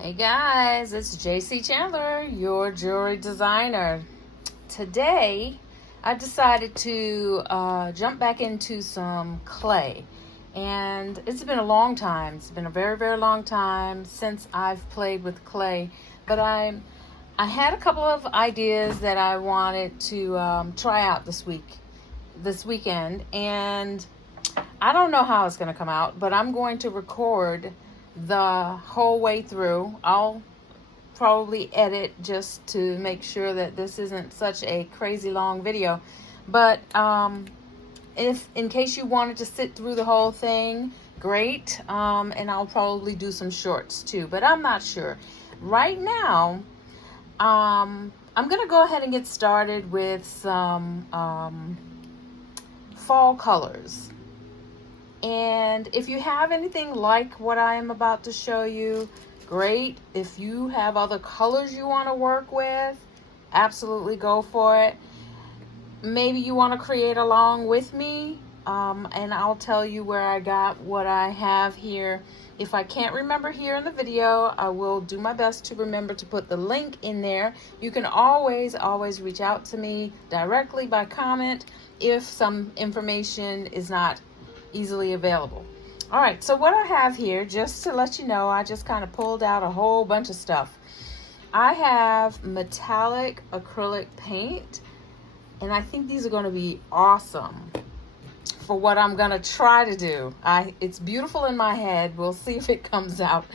Hey guys, it's JayCee Chandler, your jewelry designer. Today, I decided to jump back into some clay. And it's been a long time. It's been a very, very long time since I've played with clay. But I had a couple of ideas that I wanted to try out this weekend. And I don't know how it's going to come out, but I'm going to record the whole way through. I'll probably edit just to make sure that this isn't such a crazy long video. But if in case you wanted to sit through the whole thing, great. And I'll probably do some shorts too, but I'm not sure. Right now, I'm gonna go ahead and get started with some fall colors. And if you have anything like what I am about to show you, great. If you have other colors you want to work with, absolutely go for it. Maybe you want to create along with me, and I'll tell you where I got what I have here. If I can't remember here in the video, I will do my best to remember to put the link in there. You can always reach out to me directly by comment if some information is not easily available. All right, so what I have here, just to let you know, I just kind of pulled out a whole bunch of stuff. I have metallic acrylic paint, and I think these are going to be awesome for what I'm going to try to do. It's beautiful in my head. We'll see if it comes out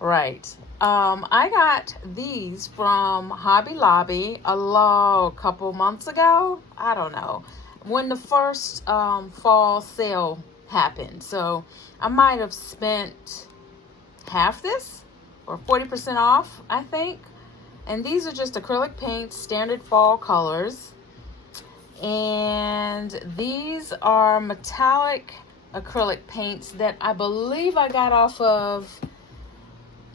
right. I got these from Hobby Lobby a couple months ago. I don't know, when the first fall sale happened. So I might have spent half this or 40% off, I think. And these are just acrylic paints, standard fall colors. And these are metallic acrylic paints that I believe I got off of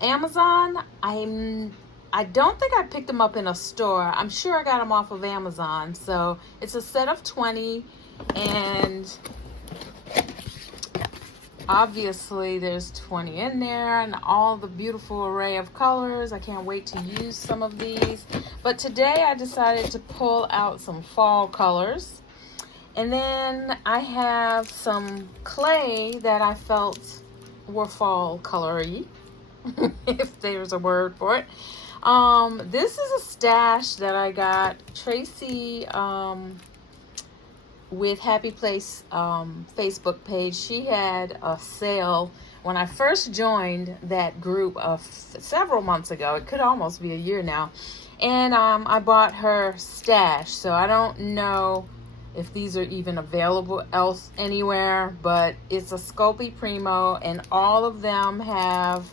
Amazon. I don't think I picked them up in a store. I'm sure I got them off of Amazon. So it's a set of 20, and obviously there's 20 in there, and all the beautiful array of colors. I can't wait to use some of these. But today I decided to pull out some fall colors. And then I have some clay that I felt were fall colory, if there's a word for it. This is a stash that I got. Tracy with Happy Place Facebook page, she had a sale when I first joined that group several months ago. It could almost be a year now. And I bought her stash, so I don't know if these are even available else anywhere, but it's a Sculpey Primo, and all of them have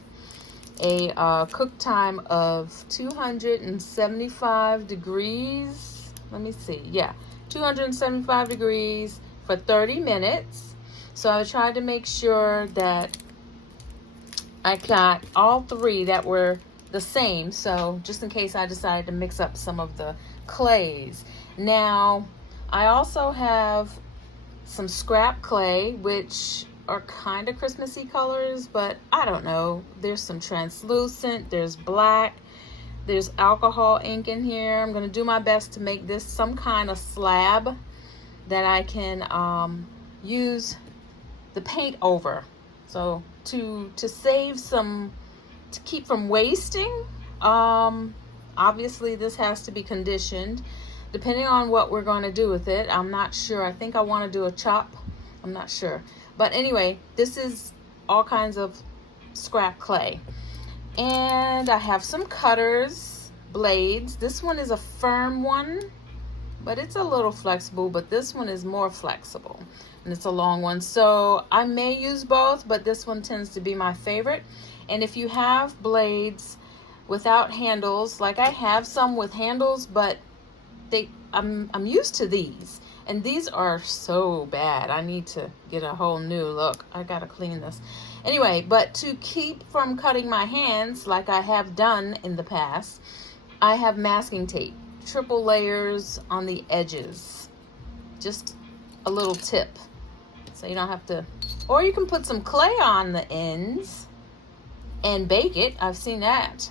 a cook time of 275 degrees. Let me see. Yeah, 275 degrees for 30 minutes. So I tried to make sure that I got all three that were the same. So just in case I decided to mix up some of the clays. Now, I also have some scrap clay, which are kind of Christmassy colors, but I don't know. There's some translucent, there's black, there's alcohol ink in here. I'm going to do my best to make this some kind of slab that I can use the paint over. So to save some, to keep from wasting, obviously this has to be conditioned depending on what we're going to do with it. I'm not sure. I think I want to do a chop. I'm not sure. But anyway, this is all kinds of scrap clay. And I have some cutters, blades. This one is a firm one, but it's a little flexible, but this one is more flexible, and it's a long one. So I may use both, but this one tends to be my favorite. And if you have blades without handles, like I have some with handles, but I'm used to these, and these are so bad. I need to get a whole new look. I gotta clean this. Anyway, but to keep from cutting my hands like I have done in the past, I have masking tape, triple layers on the edges. Just a little tip, so you don't have to, or you can put some clay on the ends and bake it. I've seen that.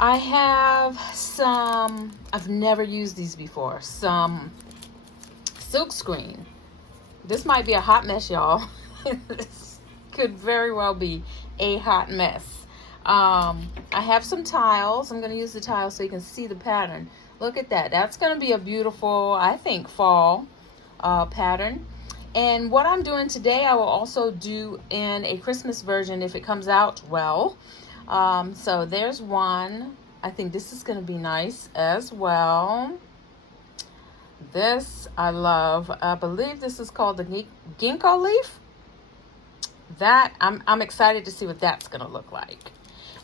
I have some, I've never used these before, some silk screen. This might be a hot mess, y'all. This could very well be a hot mess. I have some tiles. I'm going to use the tiles so you can see the pattern. Look at that. That's going to be a beautiful, I think, fall pattern. And what I'm doing today, I will also do in a Christmas version if it comes out well. So there's one. I think this is going to be nice as well. This I love. I believe this is called the ginkgo leaf. That I'm excited to see what that's going to look like.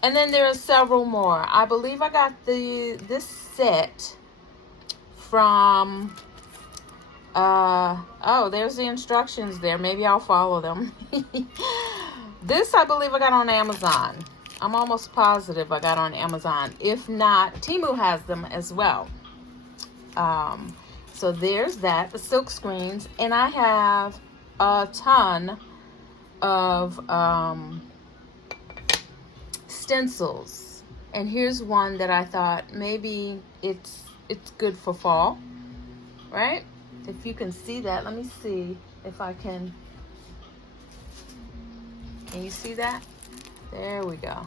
And then there are several more. I believe I got this set from oh, there's the instructions there. Maybe I'll follow them. This I believe I got on Amazon. I'm almost positive I got on Amazon. If not, Temu has them as well. So there's that, the silk screens, and I have a ton of stencils. And here's one that I thought maybe it's good for fall, right? If you can see that, let me see if I can. Can you see that? There we go.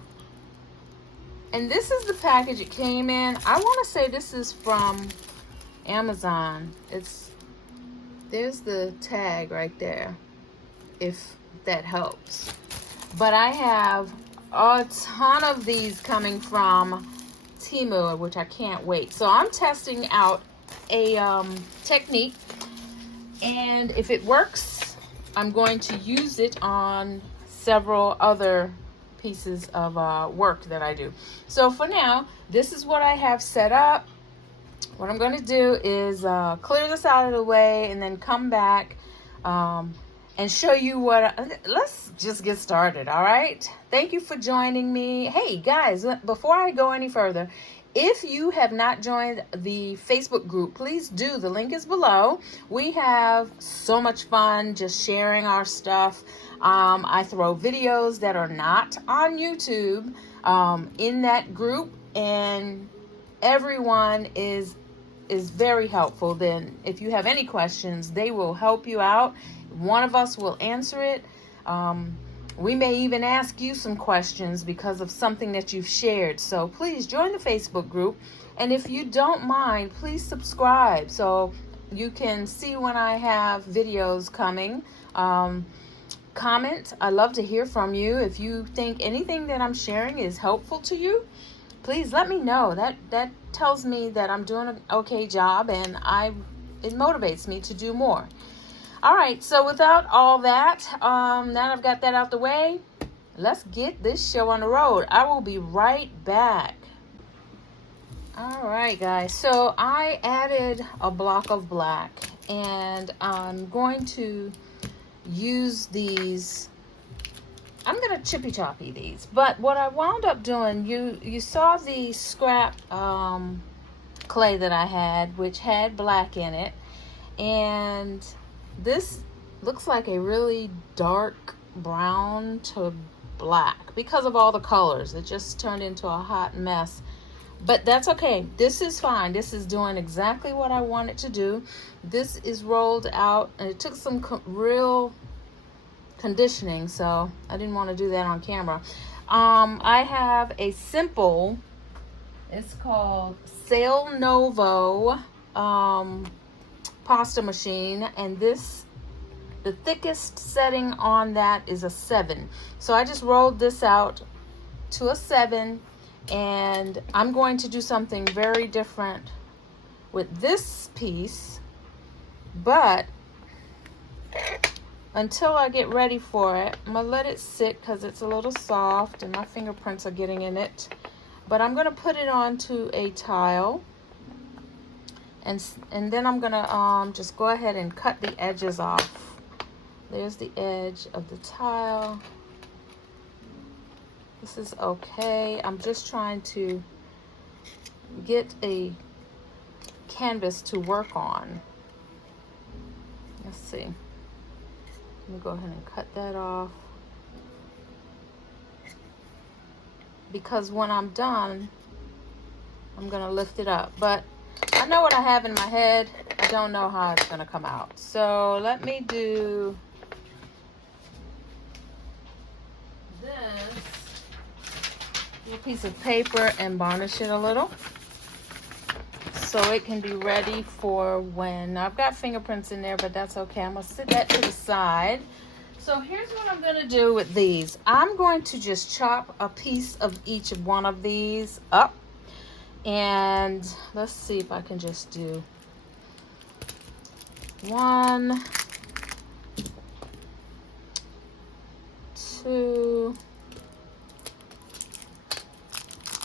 And this is the package it came in. I want to say this is from Amazon. There's the tag right there, if that helps. But I have a ton of these coming from Temu, which I can't wait. So I'm testing out a technique, and if it works, I'm going to use it on several other pieces of work that I do. So for now, this is what I have set up. What I'm going to do is clear this out of the way and then come back and show you what. Let's just get started, all right? Thank you for joining me. Hey guys, before I go any further, if you have not joined the Facebook group, please do. The link is below. We have so much fun just sharing our stuff. I throw videos that are not on YouTube in that group, and everyone is very helpful. Then if you have any questions, they will help you out. One of us will answer it. We may even ask you some questions because of something that you've shared. So please join the Facebook group. And if you don't mind, please subscribe so you can see when I have videos coming. Comment. I love to hear from you. If you think anything that I'm sharing is helpful to you, please let me know. That tells me that I'm doing an okay job, and it motivates me to do more. All right, so without all that, now that I've got that out the way, let's get this show on the road. I will be right back. All right, guys, so I added a block of black, and I'm going to use these. I'm going to chippy choppy these, but what I wound up doing, you saw the scrap clay that I had, which had black in it, and this looks like a really dark brown to black because of all the colors. It just turned into a hot mess, but that's okay. This is fine. This is doing exactly what I want it to do. This is rolled out, and it took some real conditioning, so I didn't want to do that on camera. I have a simple, it's called Sail Novo pasta machine, and the thickest setting on that is a 7. So I just rolled this out to a 7, and I'm going to do something very different with this piece, but until I get ready for it, I'm gonna let it sit because it's a little soft and my fingerprints are getting in it. But I'm gonna put it onto a tile, and then I'm gonna just go ahead and cut the edges off. There's the edge of the tile. This is okay. I'm just trying to get a canvas to work on. Let's see. Let me go ahead and cut that off. because when I'm done, I'm gonna lift it up. But I know what I have in my head. I don't know how it's gonna come out. So let me do this little piece of paper and varnish it a little, so it can be ready for when I've got fingerprints in there, but that's okay. I'm gonna sit that to the side. So here's what I'm gonna do with these. I'm going to just chop a piece of each one of these up, and let's see if I can just do 1, 2.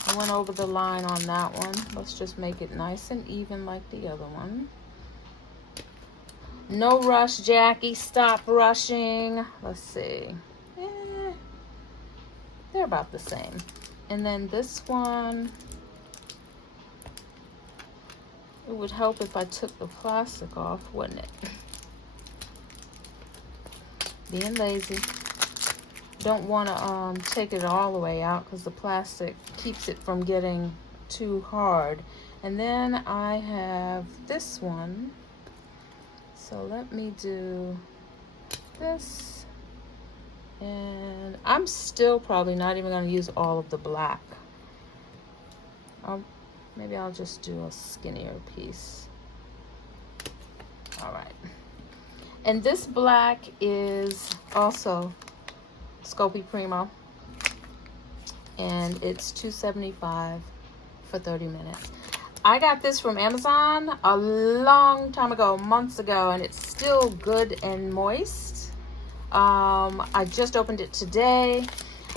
I went over the line on that one. Let's just make it nice and even like the other one. No rush, Jackie. Stop rushing. Let's see. They're about the same. And then this one, it would help if I took the plastic off, wouldn't it? Being lazy. Don't want to take it all the way out because the plastic keeps it from getting too hard. And then I have this one. So let me do this. And I'm still probably not even going to use all of the black. Maybe I'll just do a skinnier piece. All right. And this black is also Scopi Primo, and it's $2.75 for 30 minutes. I got this from Amazon a long time ago, months ago, and it's still good and moist. I just opened it today.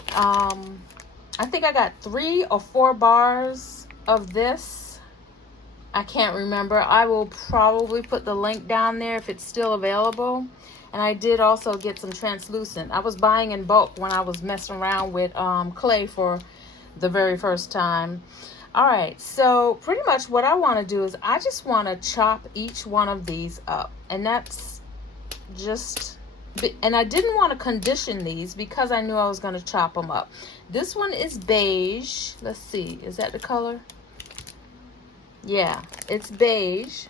I think I got 3 or 4 bars of this. I can't remember. I will probably put the link down there if it's still available. And I did also get some translucent. I was buying in bulk when I was messing around with clay for the very first time. All right, so pretty much what I want to do is I just want to chop each one of these up. And that's just, and I didn't want to condition these because I knew I was going to chop them up. This one is beige. Let's see, is that the color? Yeah, it's beige.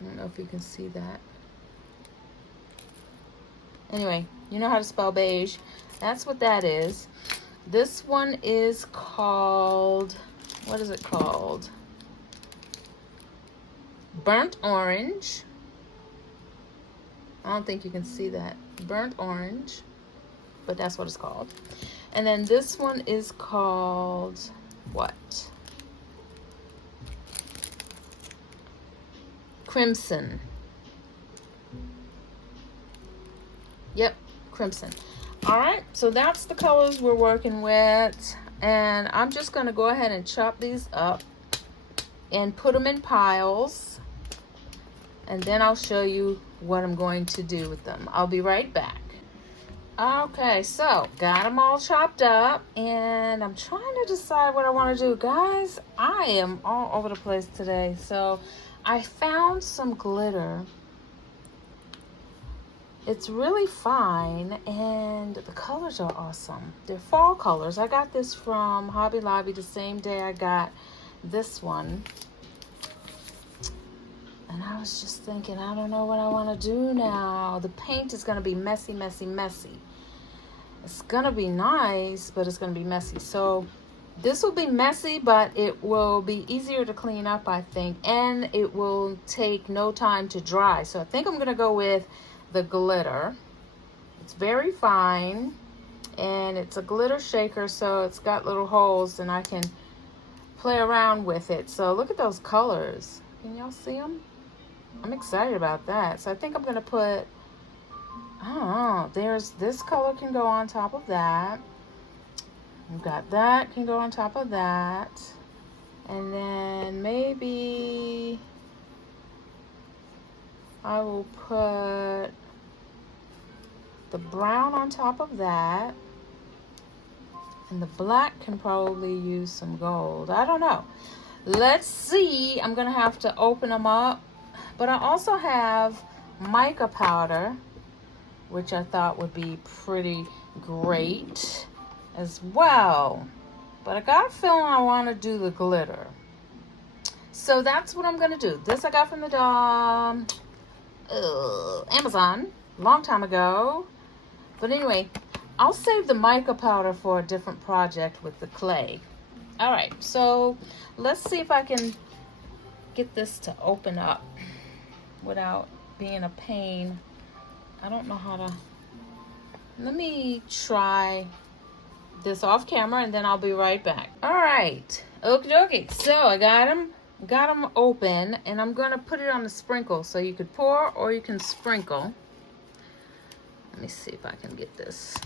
I don't know if you can see that. Anyway, you know how to spell beige. That's what that is. This one is called, what is it called? Burnt orange. I don't think you can see that. Burnt orange, but that's what it's called. And then this one is called what? Crimson. Yep, crimson. All right, so that's the colors we're working with, and I'm just going to go ahead and chop these up and put them in piles, and then I'll show you what I'm going to do with them. I'll be right back. Okay, so got them all chopped up, and I'm trying to decide what I want to do. Guys, I am all over the place today. So I found some glitter. It's really fine, and the colors are awesome. They're fall colors. I got this from Hobby Lobby the same day I got this one. And I was just thinking, I don't know what I want to do now. The paint is going to be messy, messy, messy. It's going to be nice, but it's going to be messy. So this will be messy, but it will be easier to clean up, I think. And it will take no time to dry. So I think I'm going to go with the glitter. It's very fine, and it's a glitter shaker, so it's got little holes, and I can play around with it. So look at those colors. Can y'all see them? I'm excited about that. So I think I'm gonna put, I don't know, there's this color can go on top of that. We've got that can go on top of that, and then maybe I will put the brown on top of that, and the black can probably use some gold. I don't know. Let's see. I'm gonna have to open them up, but I also have mica powder, which I thought would be pretty great. as well. But I got a feeling I want to do the glitter. So that's what I'm going to do. This I got from the Amazon a long time ago. But anyway, I'll save the mica powder for a different project with the clay. All right, so let's see if I can get this to open up without being a pain. I don't know how to. Let me try this off camera and then I'll be right back. All right, okie dokie. So I got them open, and I'm gonna put it on the sprinkle. So you could pour or you can sprinkle. Let me see if I can get this.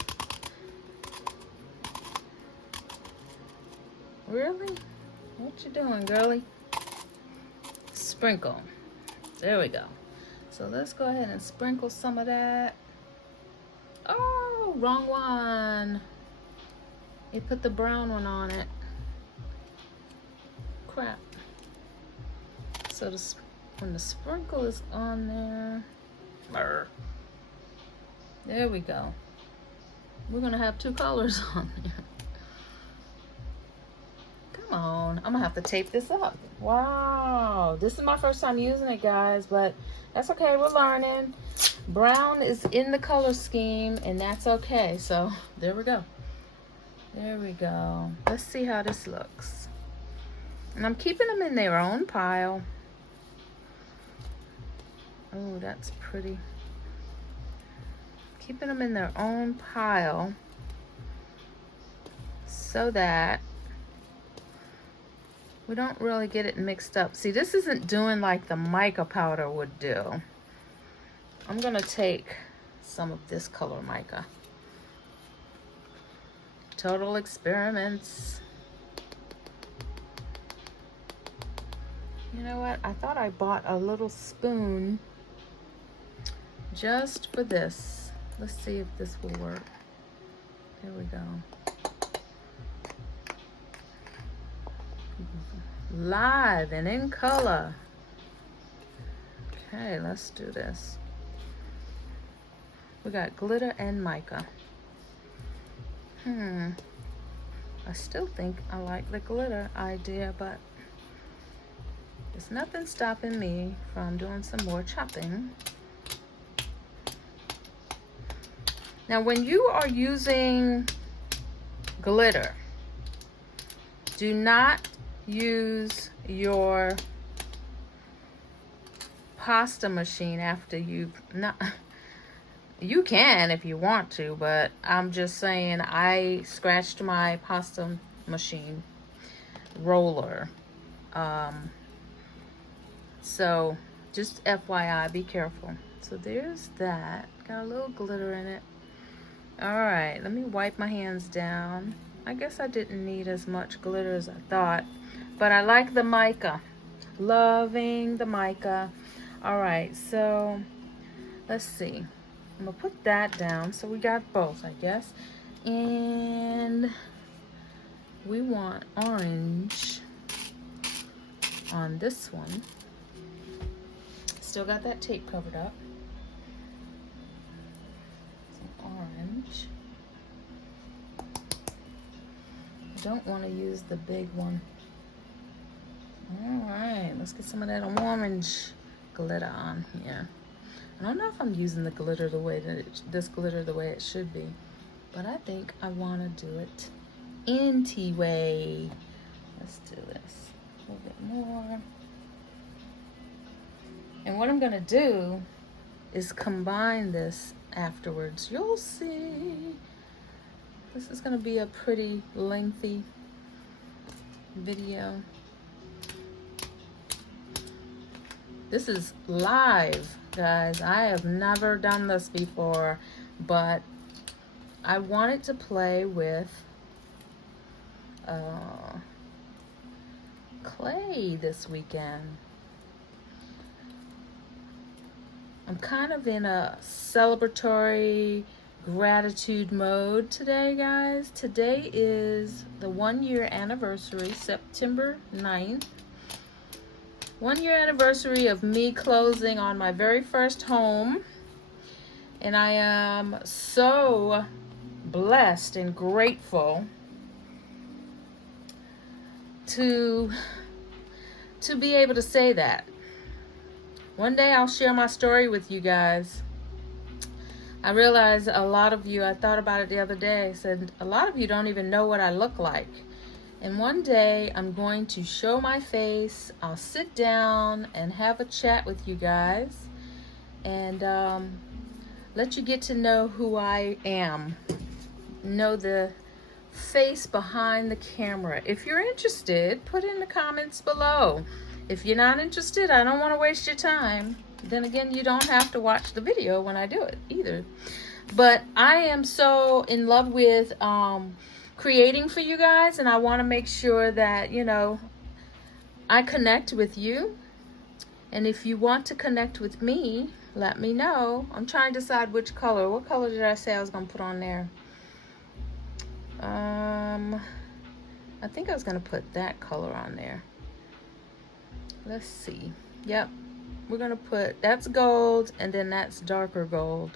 Really? What you doing, girlie? Sprinkle. There we go. So let's go ahead and sprinkle some of that. Oh, wrong one. You put the brown one on it. Crap. So when the sprinkle is on there, there we go. We're gonna have two colors on there. Come on, I'm gonna have to tape this up. Wow, this is my first time using it, guys, but that's okay, we're learning. Brown is in the color scheme, and that's okay. So there we go. There we go. Let's see how this looks. And I'm keeping them in their own pile. Oh, that's pretty. Keeping them in their own pile so that we don't really get it mixed up. See, this isn't doing like the mica powder would do. I'm gonna take some of this color mica. Total experiments. You know what? I thought I bought a little spoon just for this. Let's see if this will work. Here we go. Live and in color. Okay, let's do this. We got glitter and mica. I still think I like the glitter idea, but there's nothing stopping me from doing some more chopping. Now, when you are using glitter, do not use your pasta machine after you've not. You can if you want to, but I'm just saying I scratched my pasta machine roller. So just FYI, be careful. So there's that. Got a little glitter in it. All right, let me wipe my hands down. I guess I didn't need as much glitter as I thought, but I like the mica. Loving the mica. All right, so let's see. I'm gonna put that down. So we got both, I guess. And we want orange on this one. Still got that tape covered up. Some orange. I don't want to use the big one. All right, let's get some of that orange glitter on here. I don't know if I'm using the glitter the way that this glitter the way it should be, but I think I want to do it anyway. Let's do this a little bit more. And what I'm gonna do is combine this afterwards. You'll see. This is gonna be a pretty lengthy video. This is live, guys. I have never done this before, but I wanted to play with clay this weekend. I'm kind of in a celebratory gratitude mode today, guys. Today is the 1-year anniversary, September 9th. 1-year anniversary of me closing on my very first home. And I am so blessed and grateful to be able to say that. One day I'll share my story with you guys. I realized a lot of you, I thought about it the other day, I said a lot of you don't even know what I look like. And one day I'm going to show my face. I'll sit down and have a chat with you guys and let you get to know who I am. Know the face behind the camera. If you're interested, put in the comments below. If you're not interested, I don't want to waste your time. Then again, you don't have to watch the video when I do it either. But I am so in love with creating for you guys, and I want to make sure that, you know, I connect with you. And if you want to connect with me, let me know. I'm trying to decide which color. What color did I say I was going to put on there? I think I was going to put that color on there. Let's see. Yep. We're going to put, that's gold, and then that's darker gold.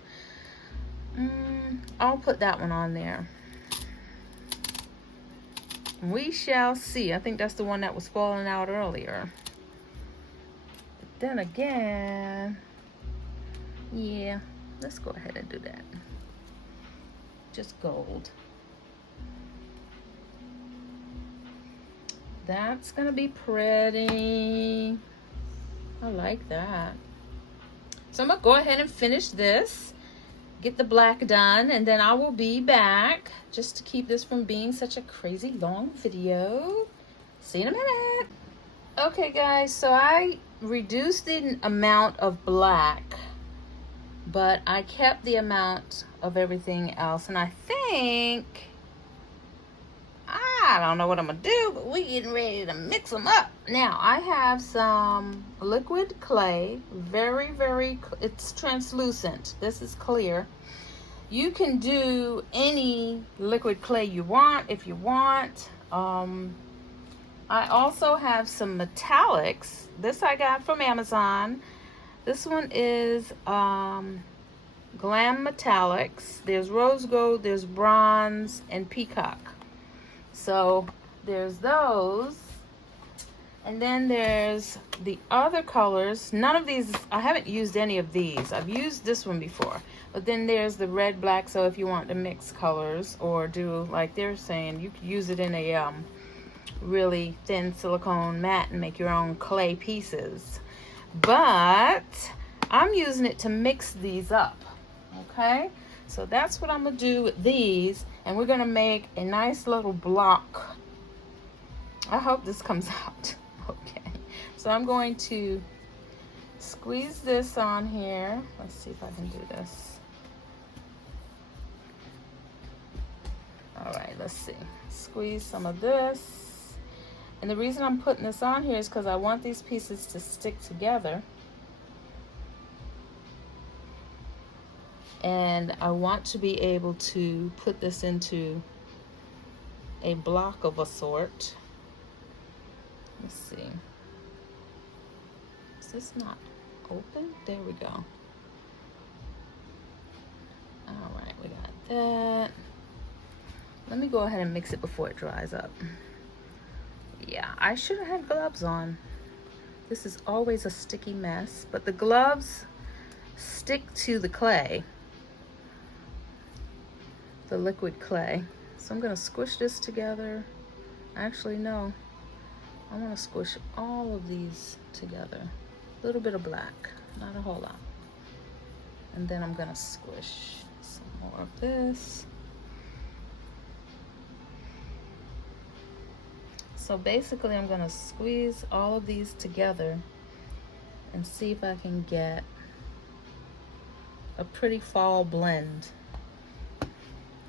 I'll put that one on there. We shall see. I think that's the one that was falling out earlier. But then again, yeah, let's go ahead and do that. Just gold. That's gonna be pretty. I like that. So I'm gonna go ahead and finish this, get the black done, and then I will be back just to keep this from being such a crazy long video. See you in a minute. Okay guys, so I reduced the amount of black, but I kept the amount of everything else, and I think, I don't know what I'm gonna do, but we're getting ready to mix them up. Now I have some liquid clay, it's translucent. This is clear. You can do any liquid clay you want if you want. I also have some metallics. This I got from Amazon. This one is Glam Metallics. There's rose gold, there's bronze, and peacock. So there's those. And then there's the other colors. None of these, I haven't used any of these. I've used this one before. But then there's the red, black. So if you want to mix colors or do like they're saying, you could use it in a really thin silicone mat and make your own clay pieces. But I'm using it to mix these up. Okay? So that's what I'm going to do with these. And we're going to make a nice little block. I hope this comes out. Okay. So I'm going to squeeze this on here. Let's see if I can do this. All right, let's see. Squeeze some of this. And the reason I'm putting this on here is because I want these pieces to stick together. And I want to be able to put this into a block of a sort. Let's see. Is this not open? There we go. All right, we got that. Let me go ahead and mix it before it dries up. Yeah, I should have had gloves on. This is always a sticky mess, but the gloves stick to the clay, the liquid clay. So I'm gonna squish this together. Actually, no. I want to squish all of these together. A little bit of black, not a whole lot. And then I'm gonna squish some more of this. So basically I'm gonna squeeze all of these together and see if I can get a pretty fall blend.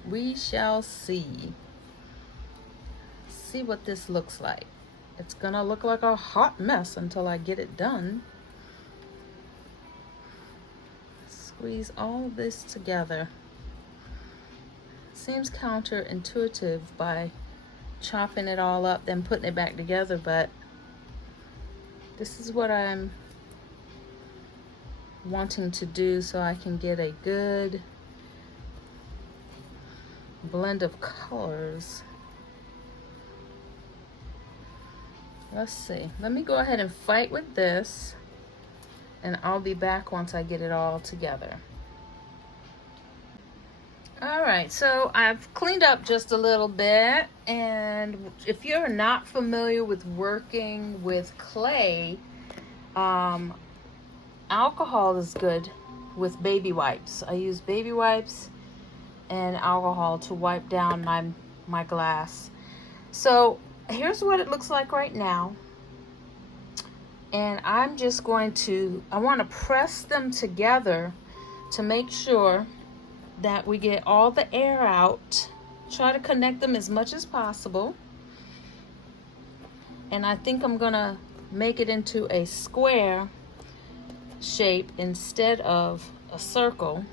We shall see. See what this looks like. It's gonna look like a hot mess until I get it done. Squeeze all of this together. Seems counterintuitive by chopping it all up, then putting it back together, but this is what I'm wanting to do so I can get a good blend of colors. Let's see. Let me go ahead and fight with this, and I'll be back once I get it all together. All right, so I've cleaned up just a little bit, and if you're not familiar with working with clay, alcohol is good with baby wipes. I use baby wipes and alcohol to wipe down my glass. So here's what it looks like right now, and I'm just going to, I want to press them together to make sure that we get all the air out. Try to connect them as much as possible. And I think I'm gonna make it into a square shape instead of a circle.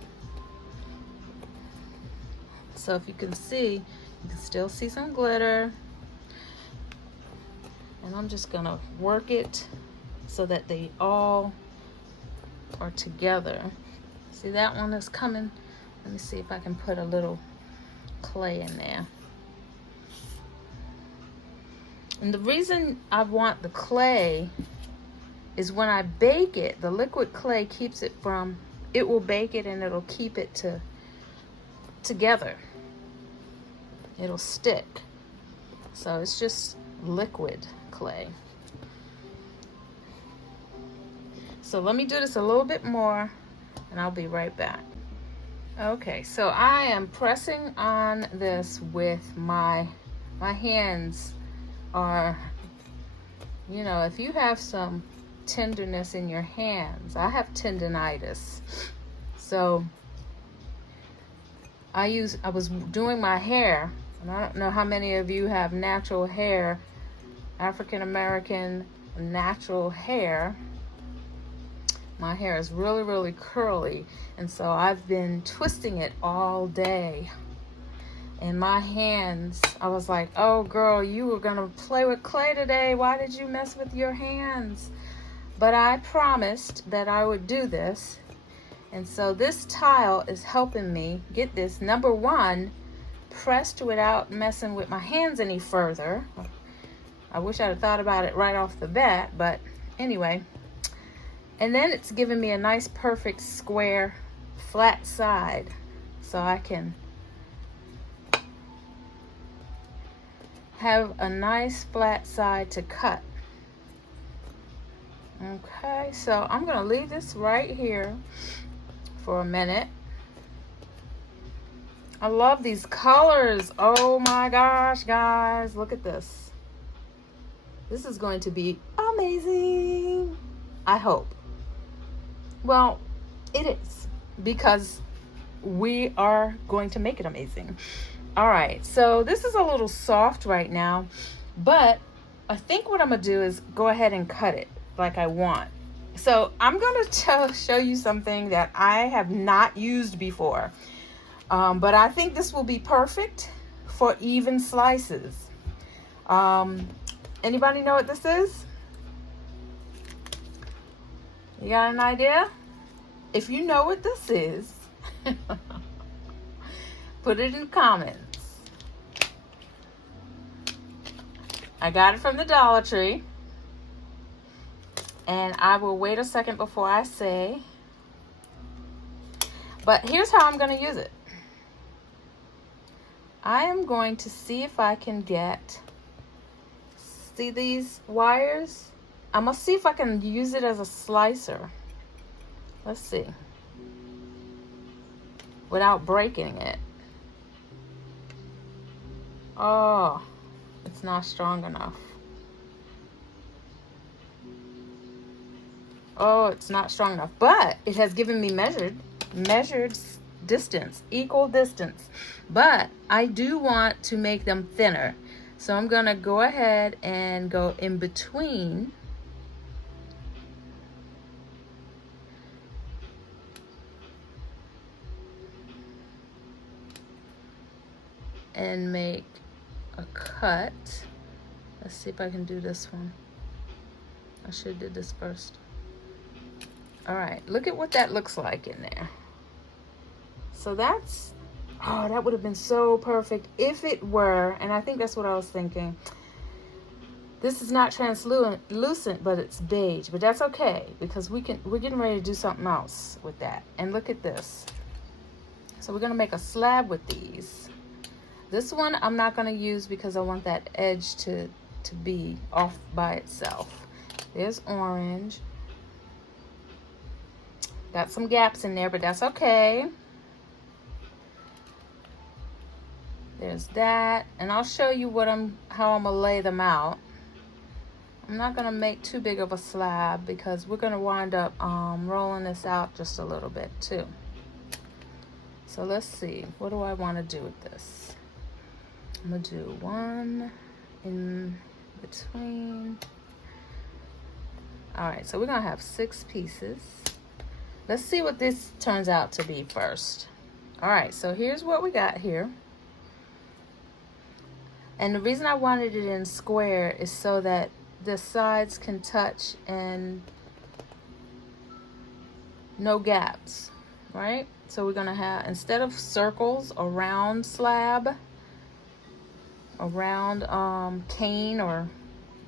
So if you can see, you can still see some glitter. And I'm just gonna work it so that they all are together. See, that one is coming. Let me see if I can put a little clay in there. And the reason I want the clay is when I bake it, the liquid clay keeps it from, it will bake it and it'll keep it together. It'll stick. So it's just liquid clay. So let me do this a little bit more and I'll be right back. Okay, so I am pressing on this with my hands are, you know, if you have some tenderness in your hands, I have tendonitis. So I was doing my hair, and I don't know how many of you have natural hair, African American natural hair. My hair is really, really curly, and so I've been twisting it all day. And my hands, I was like, oh girl, you were gonna play with clay today. Why did you mess with your hands? But I promised that I would do this. And so this tile is helping me get this, number one, pressed without messing with my hands any further. I wish I'd have thought about it right off the bat, but anyway. And then it's giving me a nice, perfect, square, flat side, so I can have a nice flat side to cut. Okay, so I'm gonna leave this right here for a minute. I love these colors. Oh my gosh, guys, look at this. This is going to be amazing, I hope. Well, it is, because we are going to make it amazing. All right, so this is a little soft right now, but I think what I'm gonna do is go ahead and cut it like I want. So I'm gonna show you something that I have not used before, but I think this will be perfect for even slices. Anybody know what this is? You got an idea? If you know what this is, put it in the comments. I got it from the Dollar Tree, and I will wait a second before I say. But here's how I'm going to use it. I am going to see if I can get, see these wires? I'm going to see if I can use it as a slicer. Let's see. Without breaking it. Oh, it's not strong enough. Oh, it's not strong enough. But it has given me measured distance, equal distance. But I do want to make them thinner. So I'm going to go ahead and go in between. And make a cut. Let's see if I can do this one. I should have did this first. All right, look at what that looks like in there. So that's Oh, that would have been so perfect if it were, and I think that's what I was thinking. This is not translucent, but it's beige. But that's okay, because we're getting ready to do something else with that. And look at this. So we're gonna make a slab with these. This one I'm not gonna use because I want that edge to be off by itself. There's orange. Got some gaps in there, but that's okay. There's that, and I'll show you how I'm gonna lay them out. I'm not gonna make too big of a slab because we're gonna wind up rolling this out just a little bit too. So let's see, what do I want to do with this? I'm gonna do one in between. All right, so we're gonna have 6 pieces. Let's see what this turns out to be first. All right, so here's what we got here. And the reason I wanted it in square is so that the sides can touch and no gaps, right? So we're gonna have, instead of circles, a round slab, a round cane or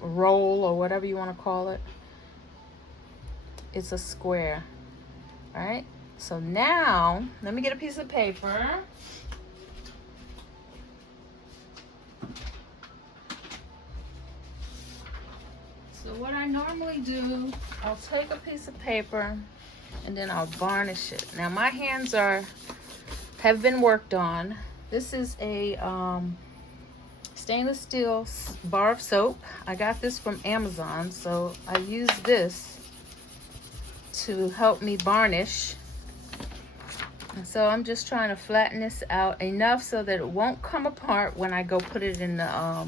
roll or whatever you wanna call it. It's a square, all right? So now, let me get a piece of paper. So what I normally do, I'll take a piece of paper and then I'll varnish it. Now my hands have been worked on. This is a stainless steel bar of soap. I got this from Amazon, so I use this to help me varnish. And so I'm just trying to flatten this out enough so that it won't come apart when I go put it in the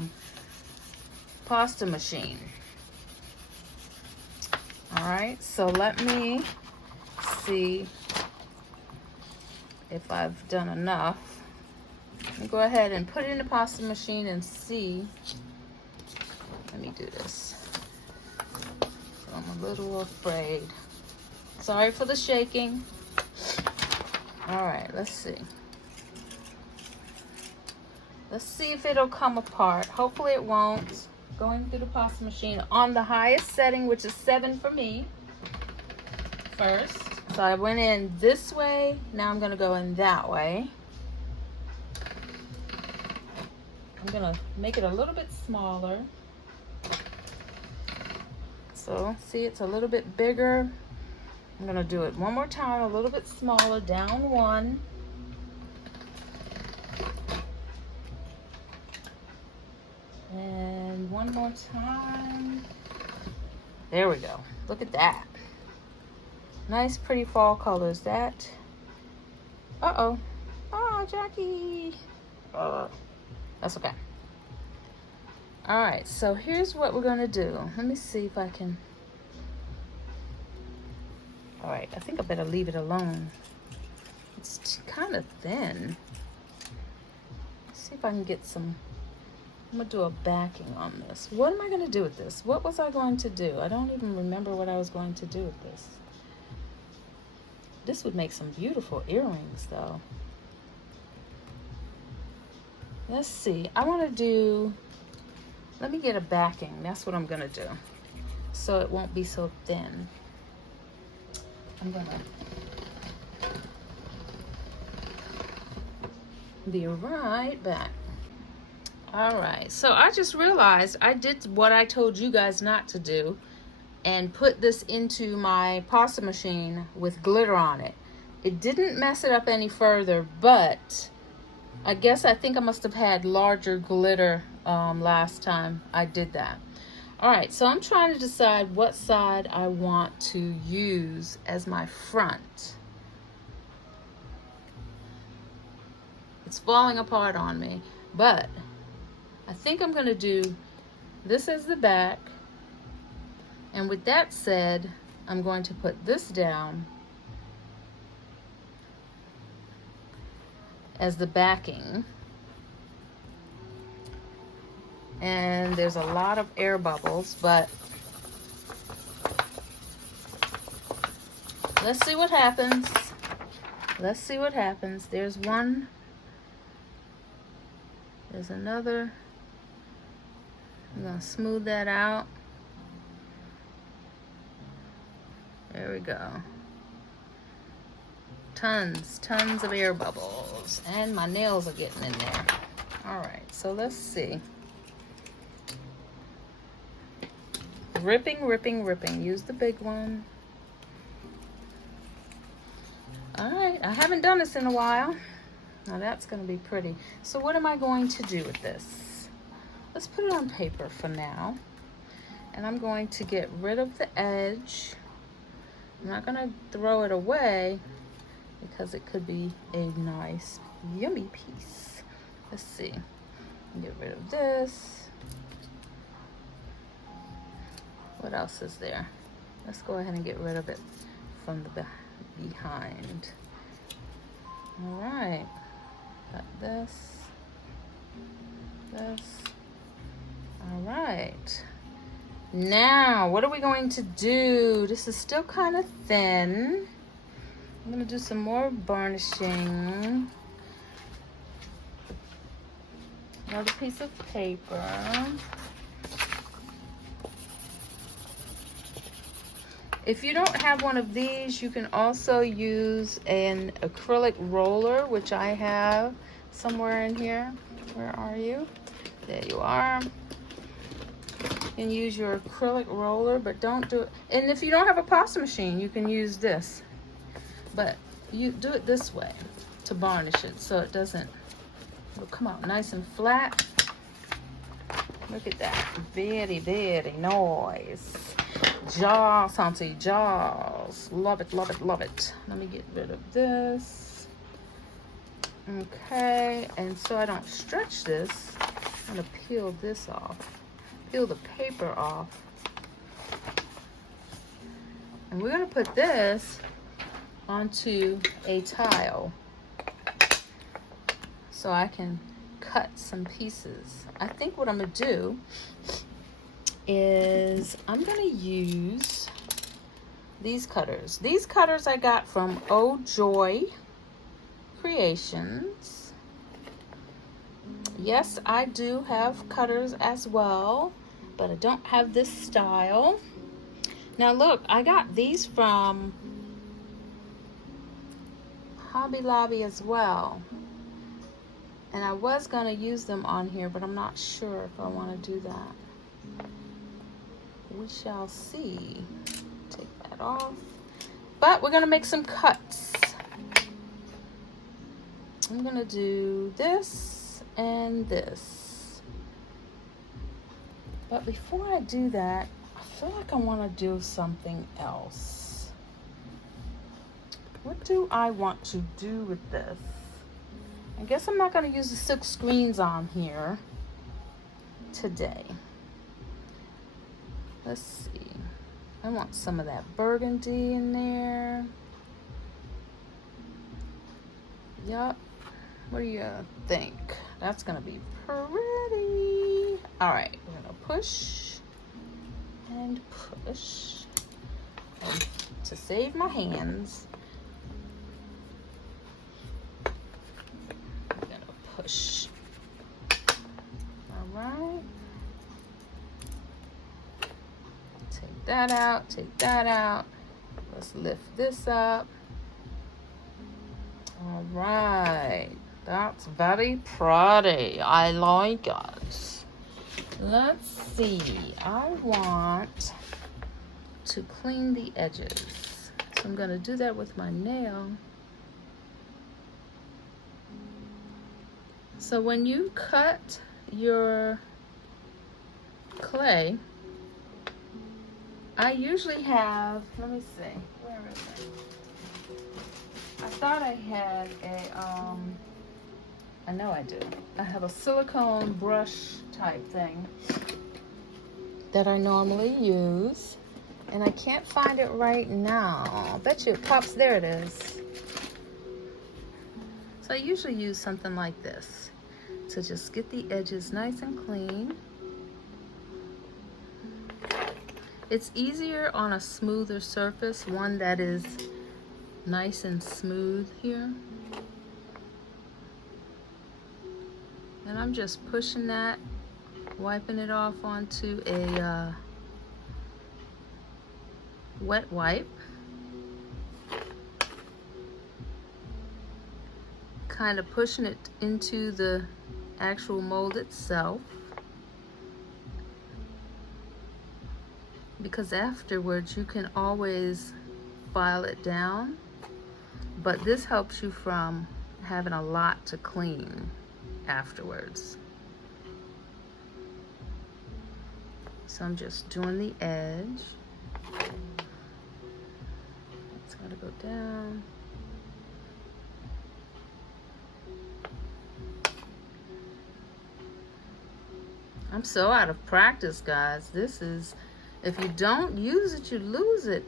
pasta machine. All right, so let me see if I've done enough. Let me go ahead and put it in the pasta machine and see. Let me do this. So I'm a little afraid. Sorry for the shaking. All right, let's see. Let's see if it'll come apart. Hopefully it won't. Going through the pasta machine on the highest setting, which is 7 for me first. So I went in this way, now I'm gonna go in that way. I'm gonna make it a little bit smaller. So see, it's a little bit bigger. I'm gonna do it one more time, a little bit smaller, down 1. And one more time. There we go. Look at that. Nice, pretty fall colors. That. Uh-oh. Oh, Jackie. That's okay. All right, so here's what we're gonna do. Let me see if I can. All right, I think I better leave it alone. It's kind of thin. Let's see if I can get some. I'm gonna do a backing on this. What am I gonna do with this? What was I going to do? I don't even remember what I was going to do with this. This would make some beautiful earrings though. Let's see, I wanna do, let me get a backing. That's what I'm gonna do. So it won't be so thin. I'm gonna be right back. All right, so I just realized I did what I told you guys not to do and put this into my pasta machine with glitter on it. It didn't mess it up any further, but I think I must have had larger glitter last time I did that. All right, so I'm trying to decide what side I want to use as my front. It's falling apart on me, but I think I'm gonna do this as the back. And with that said, I'm going to put this down as the backing. And there's a lot of air bubbles, but let's see what happens. Let's see what happens. There's one There's another. I'm gonna smooth that out. There we go. Tons of air bubbles. And my nails are getting in there. All right, so let's see. Ripping, ripping, ripping. Use the big one. All right, I haven't done this in a while. Now that's gonna be pretty. So what am I going to do with this? Let's put it on paper for now. And I'm going to get rid of the edge. I'm not gonna throw it away because it could be a nice, yummy piece. Let's see. Get rid of this. What else is there? Let's go ahead and get rid of it from the behind. All right. Got this. This. All right. Now, what are we going to do? This is still kind of thin. I'm going to do some more varnishing. Another piece of paper. If you don't have one of these, you can also use an acrylic roller, which I have somewhere in here. Where are you? There you are. You can use your acrylic roller, but don't do it. And if you don't have a pasta machine, you can use this. But you do it this way to varnish it so it doesn't, it'll come out nice and flat. Look at that. Very, very nice. Jaws, Auntie, jaws. Love it, love it, love it. Let me get rid of this. Okay, and so I don't stretch this, I'm gonna peel this off. Peel the paper off. And we're gonna put this onto a tile so I can cut some pieces. I think what I'm gonna do is I'm gonna use these cutters. These cutters I got from Oh Joy Creations. Yes, I do have cutters as well, but I don't have this style. Now look, I got these from Hobby Lobby as well. And I was gonna use them on here, but I'm not sure if I wanna do that. We shall see. Take that off. But we're gonna make some cuts. I'm gonna do this and this. But before I do that, I feel like I wanna do something else. What do I want to do with this? I guess I'm not gonna use the silk screens on here today. Let's see. I want some of that burgundy in there. Yup. What do you think? That's gonna be pretty. All right, we're gonna push and push. And to save my hands, I'm gonna push. All right. Take that out, take that out. Let's lift this up. All right, that's very pretty. I like it. Let's see, I want to clean the edges. So I'm gonna do that with my nail. So when you cut your clay, I usually have, let me see, where is it? I thought I had a, I know I do. I have a silicone brush type thing that I normally use, and I can't find it right now. I bet you it pops, there it is. So I usually use something like this to just get the edges nice and clean. It's easier on a smoother surface, one that is nice and smooth here. And I'm just pushing that, wiping it off onto a wet wipe. Kind of pushing it into the actual mold itself, because afterwards you can always file it down, but this helps you from having a lot to clean afterwards. So I'm just doing the edge. It's got to go down. I'm so out of practice, guys. This is, if you don't use it, you lose it.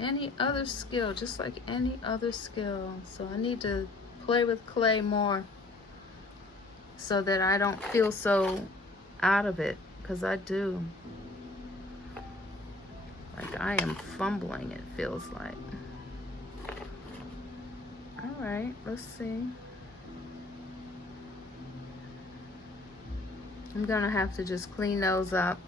Any other skill, just like any other skill. So I need to play with clay more so that I don't feel so out of it, because I do. Like I am fumbling, it feels like. All right, let's see. I'm gonna have to just clean those up.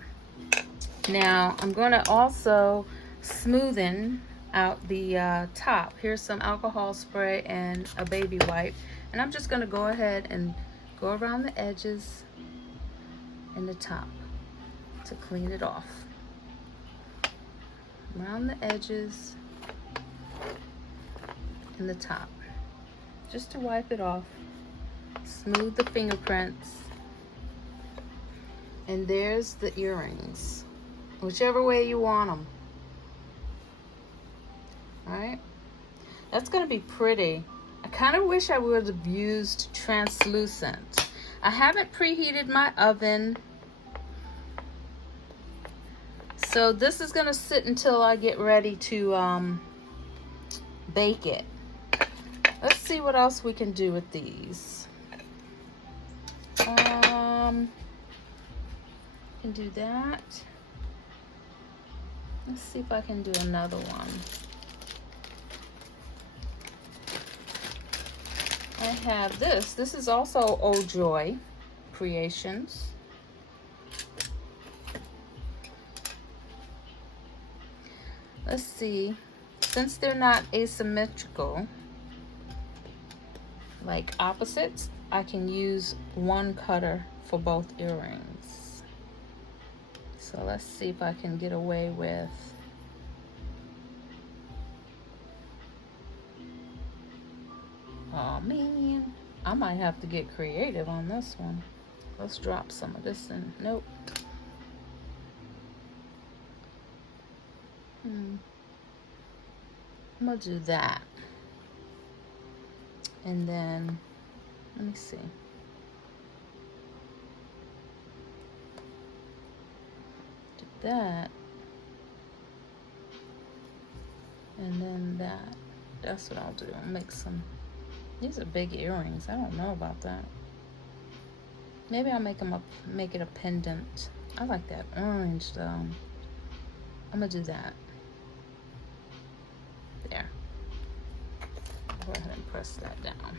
Now I'm gonna also smoothen out the top. Here's some alcohol spray and a baby wipe, and I'm just gonna go ahead and go around the edges and the top to clean it off. Around the edges and the top, just to wipe it off, smooth the fingerprints. And there's the earrings, whichever way you want them. All right, that's gonna be pretty. I kind of wish I would have used translucent. I haven't preheated my oven, so this is gonna sit until I get ready to bake it. Let's see what else we can do with these. Can do that. Let's see if I can do another one. I have this. This is also Old Joy Creations. Let's see. Since they're not asymmetrical, like opposites, I can use one cutter for both earrings. So let's see if I can get away with oh man, I might have to get creative on this one. Let's drop some of this in. Nope. I'm gonna do that. And then let me see. Do that. And then that. That's what I'll do. I'll make some. These are big earrings. I don't know about that. Maybe I'll make it a pendant. I like that orange though. I'm gonna do that. There. Go ahead and press that down.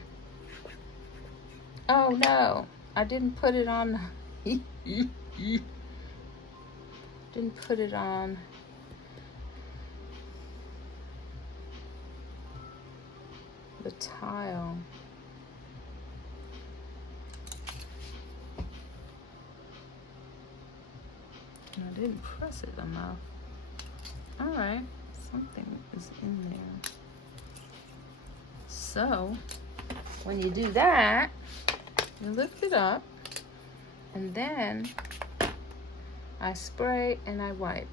Oh no, I didn't put it on. Didn't put it on. The tile. I didn't press it enough. All right, something is in there. So when you do that, you lift it up, and then I spray and I wipe.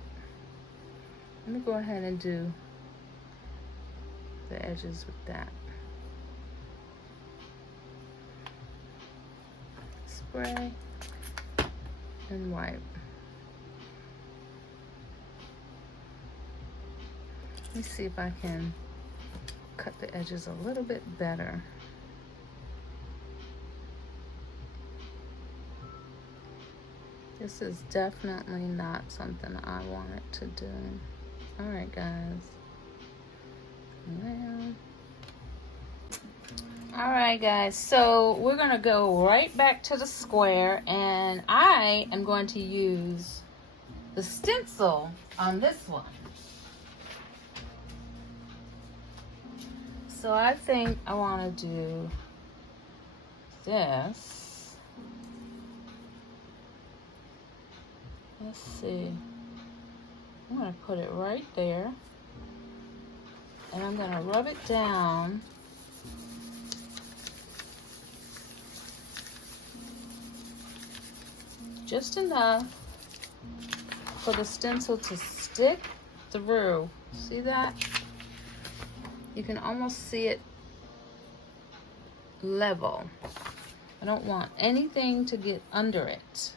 Let me go ahead and do the edges with that. Spray and wipe. Let me see if I can cut the edges a little bit better. This is definitely not something I wanted to do. All right, guys. Now, Alright guys, so we're going to go right back to the square, and I am going to use the stencil on this one. So I think I want to do this. Let's see. I'm going to put it right there, and I'm going to rub it down just enough for the stencil to stick through. See that? You can almost see it level. I don't want anything to get under it.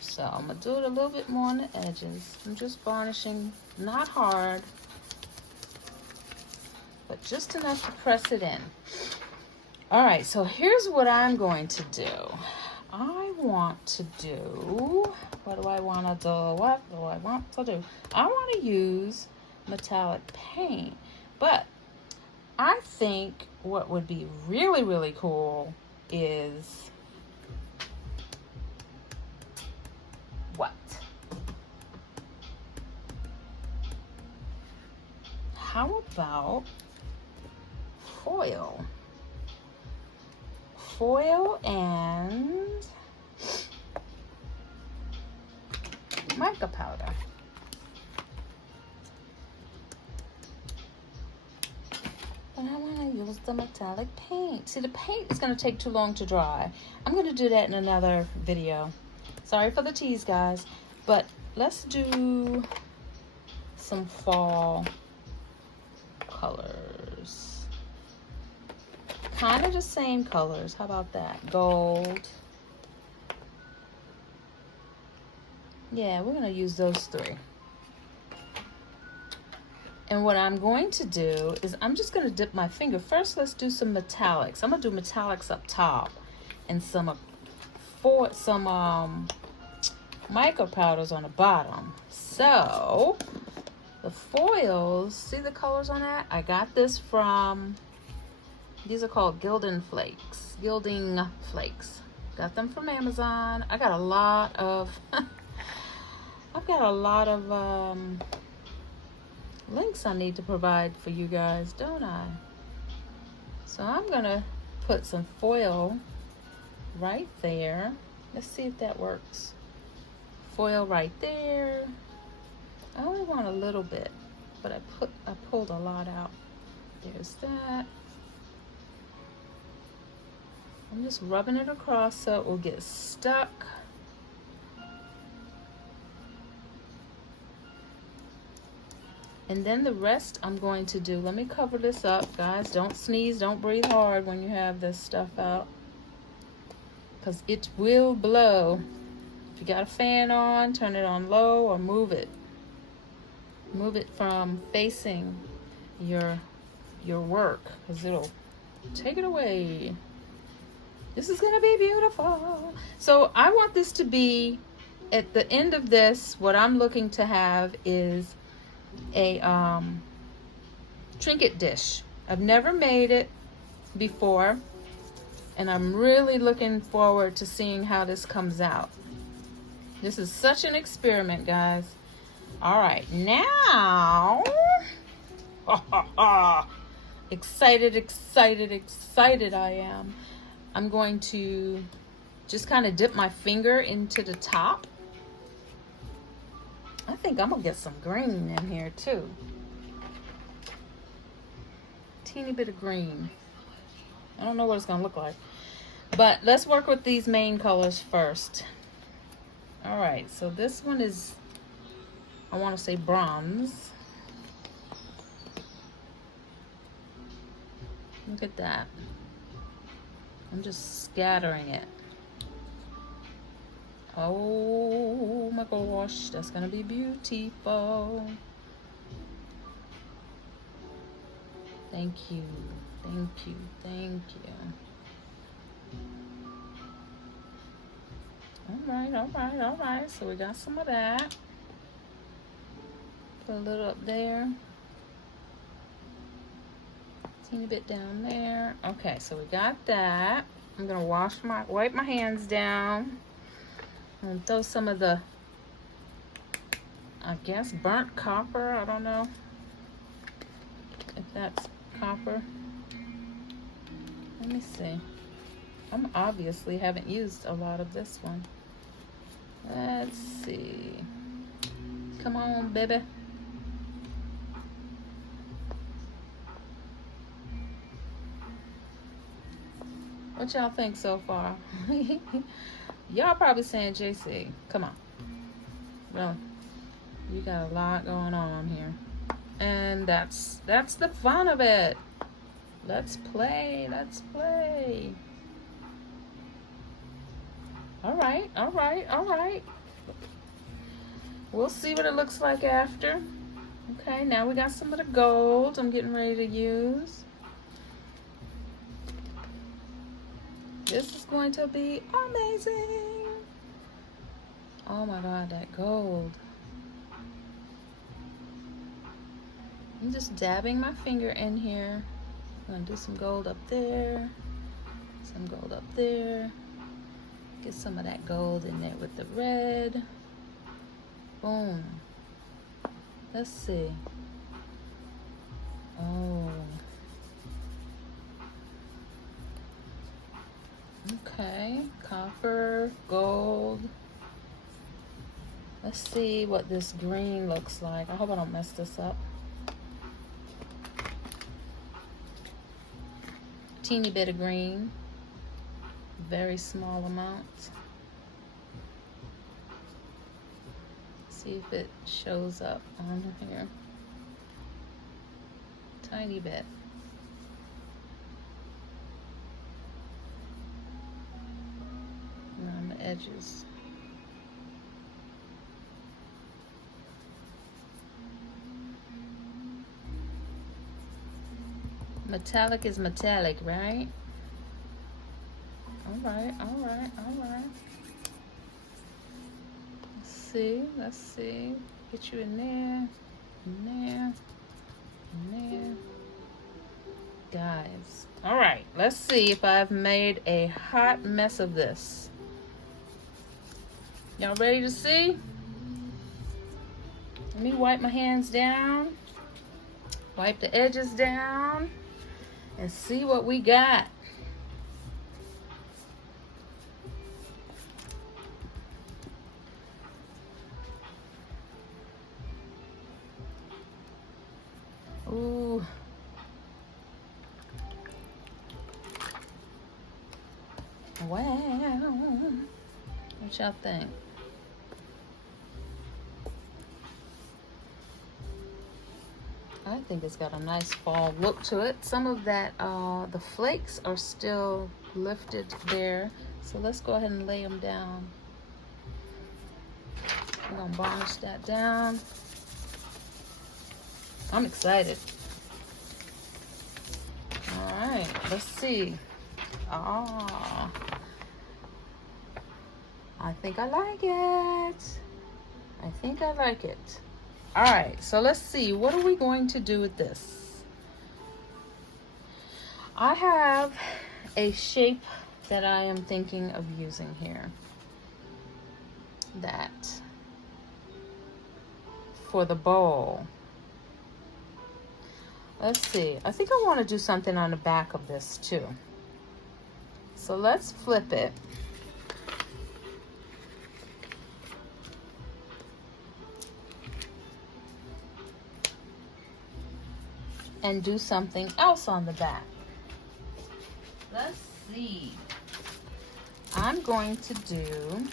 So I'm gonna do it a little bit more on the edges. I'm just varnishing, not hard, but just enough to press it in. All right, so here's what I'm going to do. I want to do, what do I want to do? What do I want to do? I want to use metallic paint, but I think what would be really, really cool is what? How about foil? Foil and mica powder. But I want to use the metallic paint. See, the paint is going to take too long to dry. I'm going to do that in another video. Sorry for the tease, guys. But let's do some fall colors. Kind of the same colors. How about that? Gold. Yeah, we're going to use those three. And what I'm going to do is I'm just going to dip my finger. First, let's do some metallics. I'm going to do metallics up top and some mica powders on the bottom. So the foils, see the colors on that? I got this from, these are called gilding flakes. Got them from Amazon. I got a lot of I've got a lot of links I need to provide for you guys, don't I? So I'm gonna put some foil right there. Let's see if that works. Foil right there. I only want a little bit, but I pulled a lot out. There's that. I'm just rubbing it across so it will get stuck. And then the rest I'm going to do, let me cover this up, guys. Don't sneeze, don't breathe hard when you have this stuff out, because it will blow. If you got a fan on, turn it on low or move it. Move it from facing your work, because it'll take it away. This is gonna be beautiful. So I want this to be, at the end of this, what I'm looking to have is a trinket dish. I've never made it before, and I'm really looking forward to seeing how this comes out. This is such an experiment, guys. All right, now excited I am. I'm going to just kind of dip my finger into the top. I think I'm gonna get some green in here too. Teeny bit of green. I don't know what it's gonna look like, but let's work with these main colors first. All right, so this one is, I want to say bronze. Look at that. I'm just scattering it. Oh my gosh, that's gonna be beautiful. Thank you, thank you, thank you. All right. So we got some of that. Put a little up there. Teeny bit down there. Okay, so we got that. I'm gonna wipe my hands down and throw some of the, I guess, burnt copper. I don't know if that's copper. Let me see. I'm obviously haven't used a lot of this one. Let's see. Come on, baby. What y'all think so far? Y'all probably saying, JayCee, come on. Well, you got a lot going on here. And that's the fun of it. Let's play, let's play. All right, all right, all right. We'll see what it looks like after. Okay, now we got some of the gold I'm getting ready to use. This is going to be amazing. Oh my God, that gold. I'm just dabbing my finger in here. I'm gonna do some gold up there, some gold up there. Get some of that gold in there with the red. Boom. Let's see. Oh. Okay, copper, gold. Let's see what this green looks like. I hope I don't mess this up. Teeny bit of green. Very small amounts. See if it shows up on here. Tiny bit. Around the edges. Metallic is metallic, right? All right, all right, all right. Let's see. Get you in there, in there, in there. Guys, all right, let's see if I've made a hot mess of this. Y'all ready to see? Let me wipe my hands down, wipe the edges down, and see what we got. Ooh. Wow. What y'all think? I think it's got a nice fall look to it. Some of that, the flakes are still lifted there. So let's go ahead and lay them down. We're gonna varnish that down. I'm excited. All right, let's see. Ah, I think I like it. I think I like it. All right, so let's see. What are we going to do with this? I have a shape that I am thinking of using here. That for the bowl. Let's see. I think I want to do something on the back of this too. So let's flip it. And do something else on the back. Let's see. I'm going to do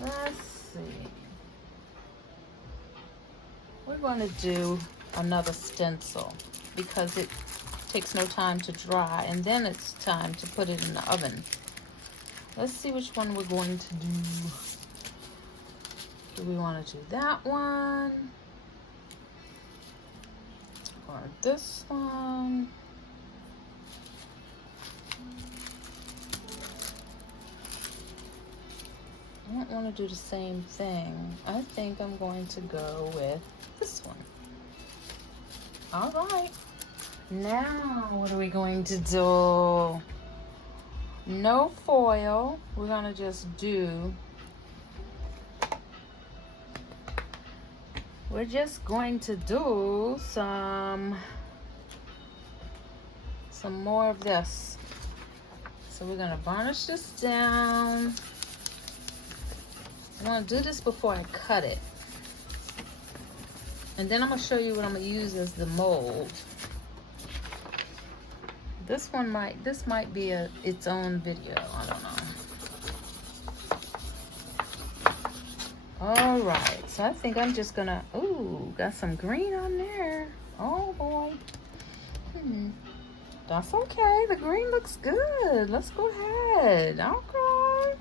let's see. We're going to do another stencil because it takes no time to dry, and then it's time to put it in the oven. Let's see which one we're going to do. Do we want to do that one? Or this one? don't want to do the same thing. I think I'm going to go with this one. All right. Now, what are we going to do? No foil. We're going to just do... We're just going to do some more of this. So we're going to varnish this down. I'm going to do this before I cut it. And then I'm going to show you what I'm going to use as the mold. This might be its own video. I don't know. All right. So I think I'm just going to, ooh, got some green on there. Oh boy. That's okay. The green looks good. Let's go ahead. Okay.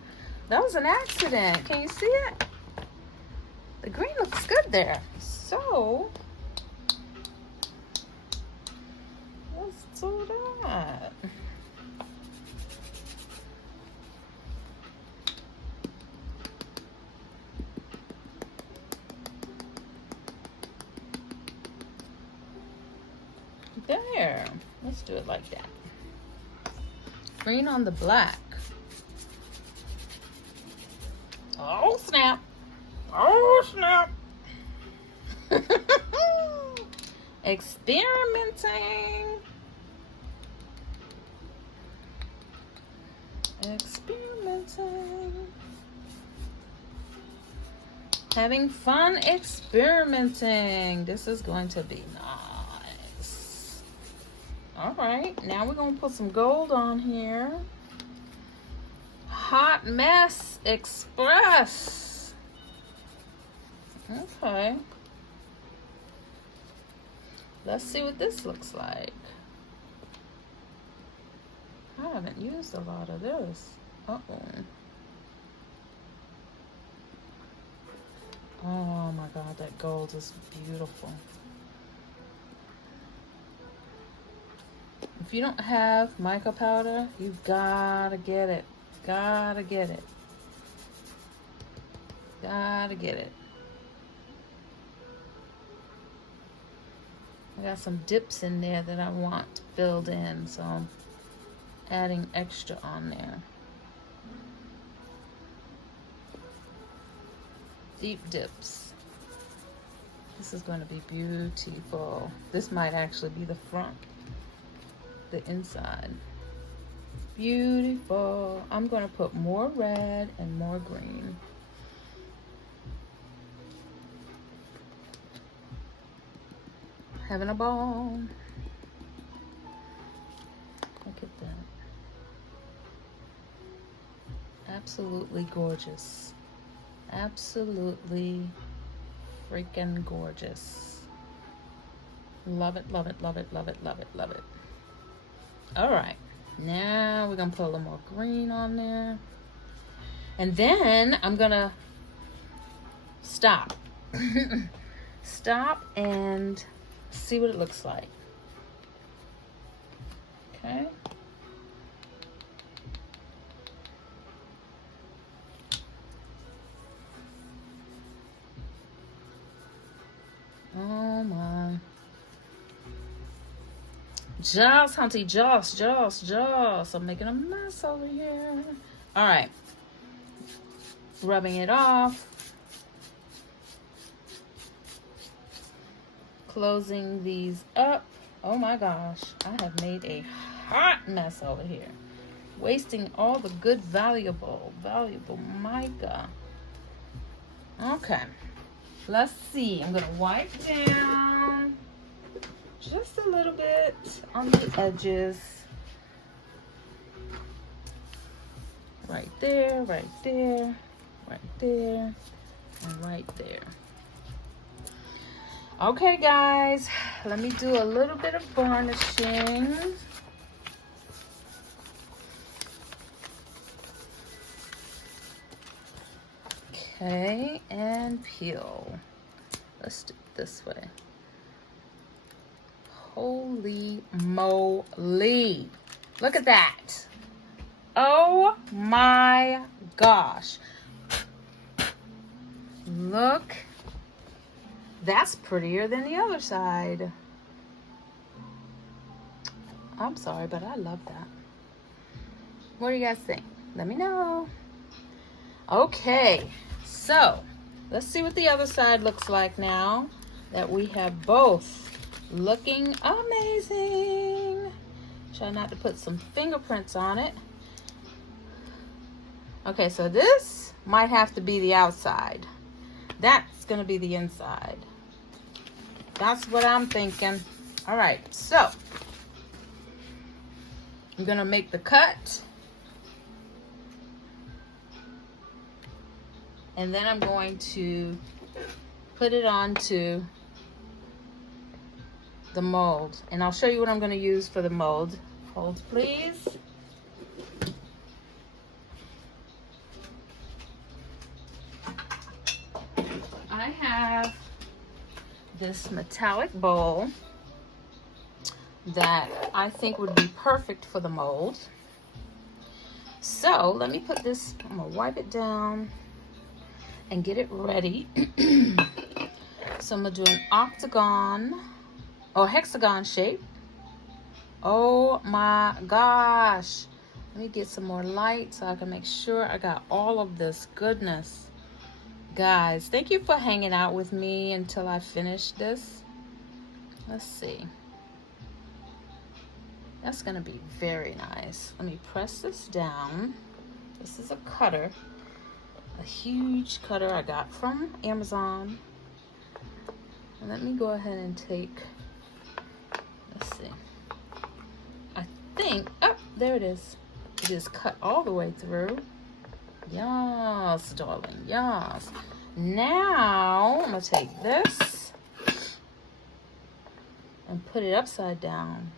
That was an accident. Can you see it? The green looks good there. So, let's do that. There. Let's do it like that. Green on the black. Oh, snap. Oh, snap. Experimenting. Experimenting. Having fun experimenting. This is going to be nice. All right, now we're going to put some gold on here. Hot Mess Express. Okay. Let's see what this looks like. I haven't used a lot of this. Uh-oh. Oh my God, that gold is beautiful. If you don't have mica powder, you've gotta get it. Gotta get it. Gotta get it. I got some dips in there that I want filled in, so I'm adding extra on there. Deep dips. This is going to be beautiful. This might actually be the front, the inside. Beautiful. I'm going to put more red and more green. Having a ball. Look at that. Absolutely gorgeous. Absolutely freaking gorgeous. Love it, love it, love it, love it, love it, love it. All right. Now we're going to put a little more green on there. And then I'm going to stop. Stop and see what it looks like. Okay. Oh my. Joss, Hunty, Joss. I'm making a mess over here. All right. Rubbing it off. Closing these up. Oh my gosh. I have made a hot mess over here. Wasting all the good, valuable mica. Okay. Let's see. I'm going to wipe down just a little bit on the edges. Right there, right there, right there, and right there. Okay, guys, let me do a little bit of varnishing. Okay, and peel. Let's do it this way. Holy moly. Look at that. Oh my gosh. Look, that's prettier than the other side. I'm sorry, but I love that. What do you guys think? Let me know. Okay, so let's see what the other side looks like now that we have both looking amazing. Try not to put some fingerprints on it. Okay, so this might have to be the outside. That's gonna be the inside. That's what I'm thinking. All right, so I'm gonna make the cut. And then I'm going to put it onto the mold. And I'll show you what I'm gonna use for the mold. Hold, please. I have this metallic bowl that I think would be perfect for the mold. So let me put this, I'm gonna wipe it down and get it ready. So I'm gonna do an octagon or hexagon shape. Oh my gosh. Let me get some more light so I can make sure I got all of this goodness. Guys, thank you for hanging out with me until I finish this. Let's see. That's gonna be very nice. Let me press this down. This is a cutter, a huge cutter I got from Amazon. And let me go ahead and take, let's see. I think, oh, there it is. It is cut all the way through. Yes, darling, yes. Now, I'm gonna take this and put it upside down.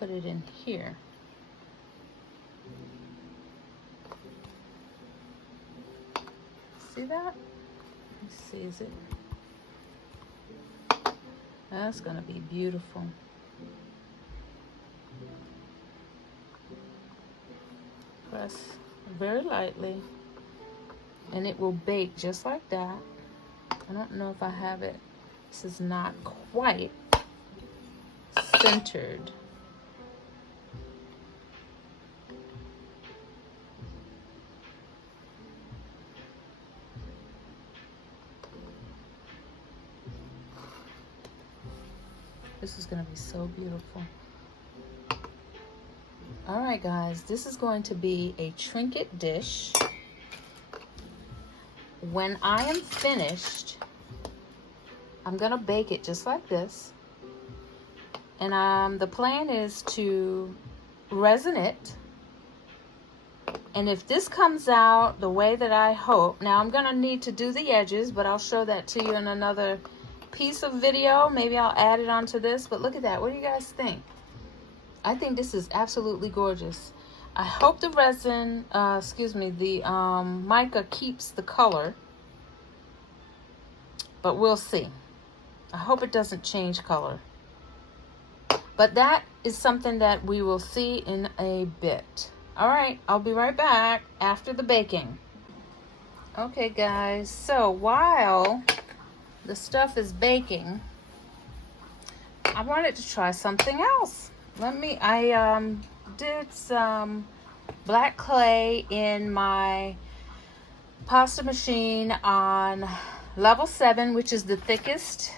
Put it in here. See that? Let's see, is it? That's gonna be beautiful. Press very lightly and it will bake just like that. I don't know if I have it. This is not quite centered. This is going to be so beautiful. All right, guys, this is going to be a trinket dish. When I am finished, I'm going to bake it just like this. And the plan is to resin it. And if this comes out the way that I hope, now I'm going to need to do the edges, but I'll show that to you in another piece of video. Maybe I'll add it onto this, but look at that. What do you guys think? I think this is absolutely gorgeous. I hope the resin, the mica keeps the color, but we'll see. I hope it doesn't change color. But that is something that we will see in a bit. All right, I'll be right back after the baking. Okay, guys, so while the stuff is baking, I wanted to try something else. I did some black clay in my pasta machine on level 7, which is the thickest.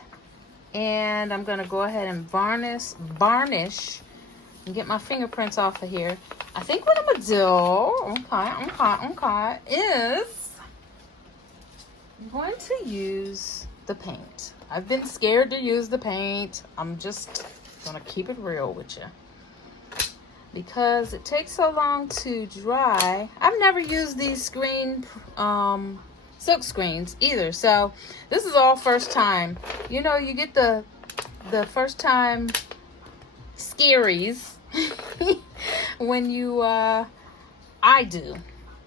And I'm gonna go ahead and varnish and get my fingerprints off of here. I think what I'm gonna do, okay, is I'm going to use the paint. I've been scared to use the paint. I'm just gonna keep it real with you because it takes so long to dry. I've never used these silk screens either, so this is all first time. You know, you get the first time scaries when you I do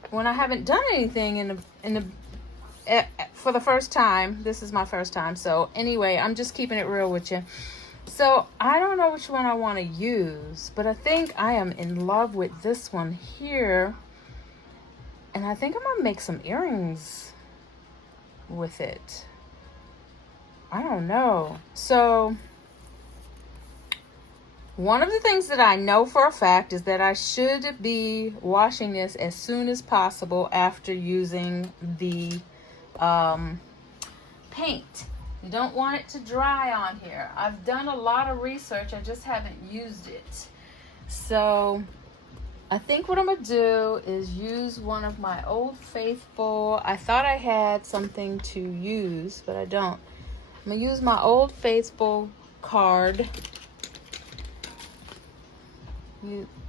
when I haven't done anything for the first time. This is my first time, so anyway, I'm just keeping it real with you. So I don't know which one I want to use, but I think I am in love with this one here. And I think I'm gonna make some earrings with it. I don't know. So one of the things that I know for a fact is that I should be washing this as soon as possible after using the paint. You don't want it to dry on here. I've done a lot of research, I just haven't used it. So I think what I'm gonna do is use one of my Old Faithful. I thought I had something to use, but I don't. I'm gonna use my Old Faithful card.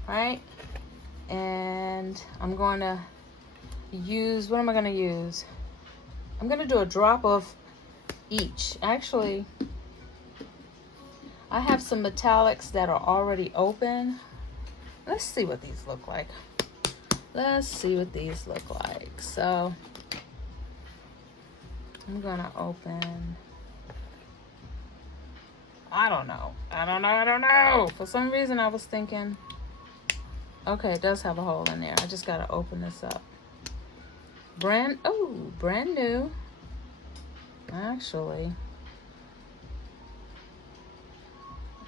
Right? And I'm going to use, what am I going to use? I'm going to do a drop of each. Actually, I have some metallics that are already open. Let's see what these look like. Let's see what these look like. So I'm going to open, I don't know. For some reason I was thinking, okay, it does have a hole in there. I just gotta open this up. Brand new. Actually,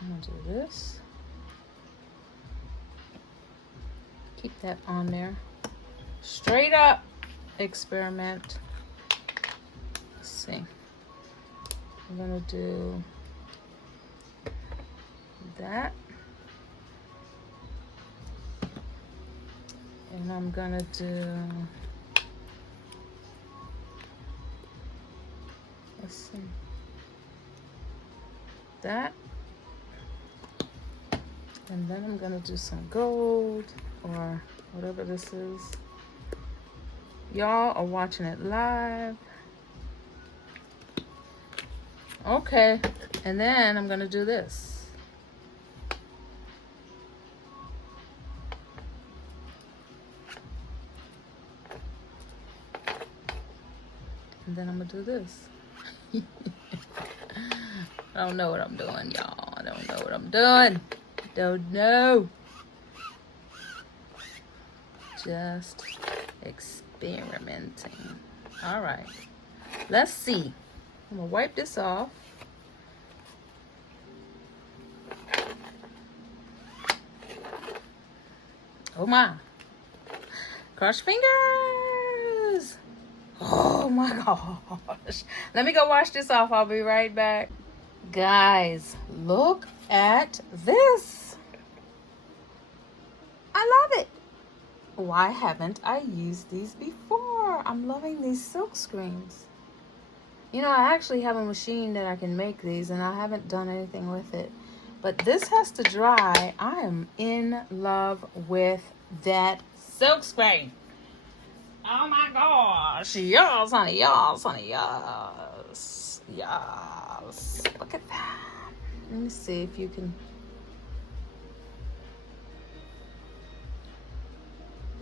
I'm gonna do this. Keep that on there. Straight up experiment. Let's see. I'm gonna do that. And I'm gonna do, let's see, that. And then I'm gonna do some gold or whatever this is. Y'all are watching it live. Okay, and then I'm gonna do this. And then I'm gonna do this. I don't know what I'm doing, y'all. I don't know what I'm doing. Don't know. Just experimenting. All right. Let's see. I'm gonna wipe this off. Oh my. Cross fingers. Oh my gosh. Let me go wash this off. I'll be right back. Guys, look at this. I love it. Why haven't I used these before? I'm loving these silk screens. You know, I actually have a machine that I can make these, and I haven't done anything with it. But this has to dry. I am in love with that silk screen. Oh my gosh. Yes, honey. Yes, honey. Yes. Yes. Look at that. Let me see if you can.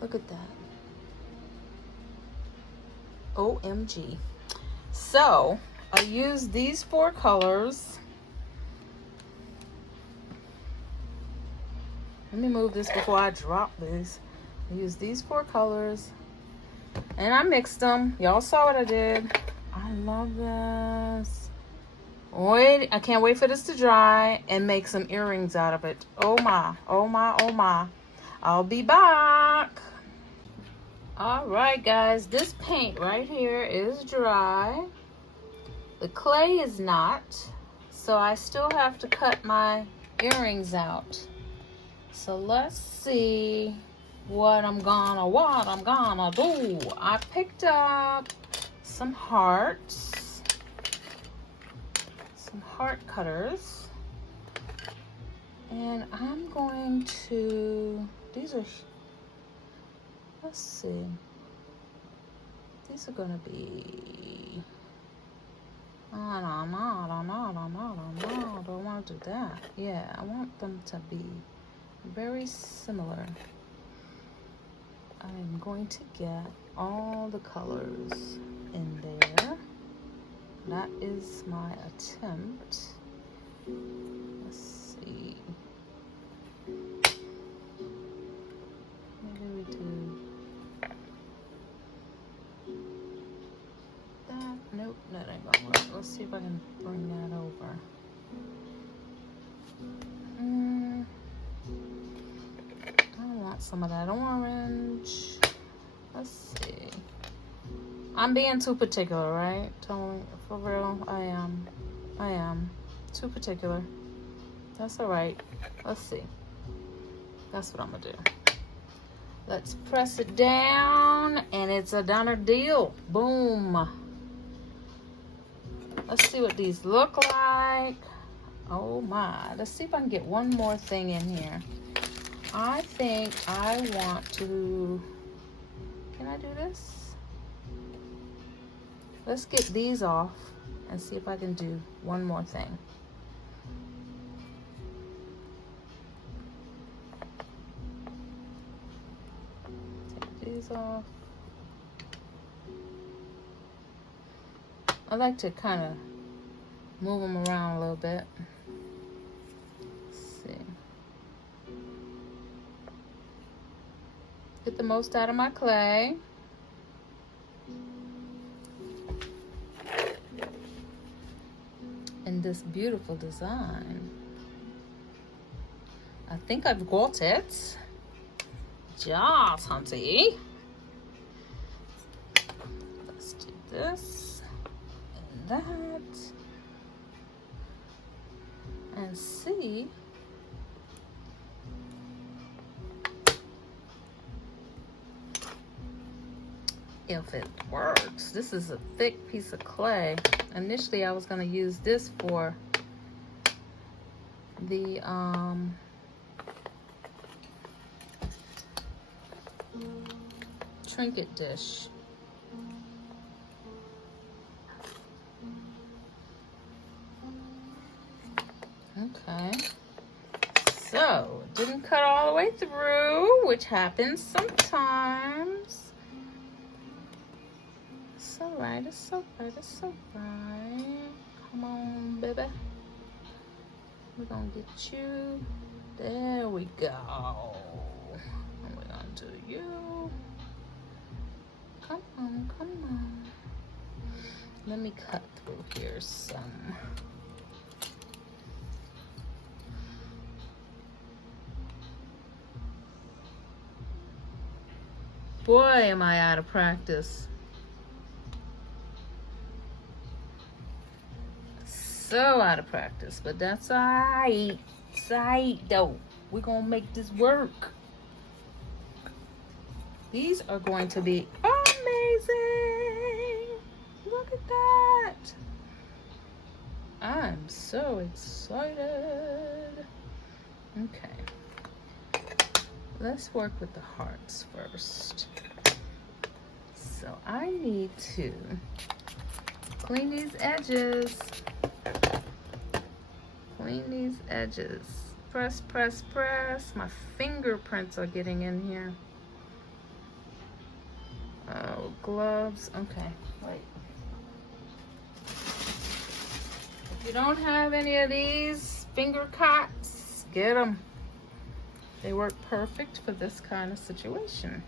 Look at that. OMG. So, I used these 4 colors. Let me move this before I drop this. I used these 4 colors. And I mixed them. Y'all saw what I did. I love this. Wait, I can't wait for this to dry and make some earrings out of it. Oh my, oh my, oh my. I'll be back. All right, guys, this paint right here is dry. The clay is not, so I still have to cut my earrings out. So let's see what I'm gonna do. I picked up some hearts, some heart cutters, and I'm going to, these are, let's see, these are gonna be, I don't want to do that. Yeah, I want them to be very similar. I'm going to get all the colors in there. That is my attempt. Let's see. Maybe we do some of that orange. Let's see. I'm being too particular, right? Totally, for real, I am. I am. Too particular. That's alright. Let's see. That's what I'm gonna do. Let's press it down, and it's a done deal. Boom. Let's see what these look like. Oh my. Let's see if I can get one more thing in here. I think I want to... Can I do this? Let's get these off and see if I can do one more thing. Take these off. I like to kind of move them around a little bit. Let's see. Get the most out of my clay. And this beautiful design. I think I've got it. Just, hunty. Let's do this and that. And see if it works. This is a thick piece of clay. Initially I was going to use this for the trinket dish. Okay, so it didn't cut all the way through, which happens sometimes. It's alright, it's alright, it's alright. Come on, baby. We're gonna get you. There we go. And we're gonna do you. Come on, come on. Let me cut through here some. Boy, am I out of practice. So out of practice, but that's alright. It's alright though. We're gonna make this work. These are going to be amazing. Look at that. I'm so excited. Okay. Let's work with the hearts first. So I need to clean these edges. Clean these edges. Press, press, press. My fingerprints are getting in here. Oh, gloves. Okay, wait. If you don't have any of these finger cots, get them. They work perfect for this kind of situation.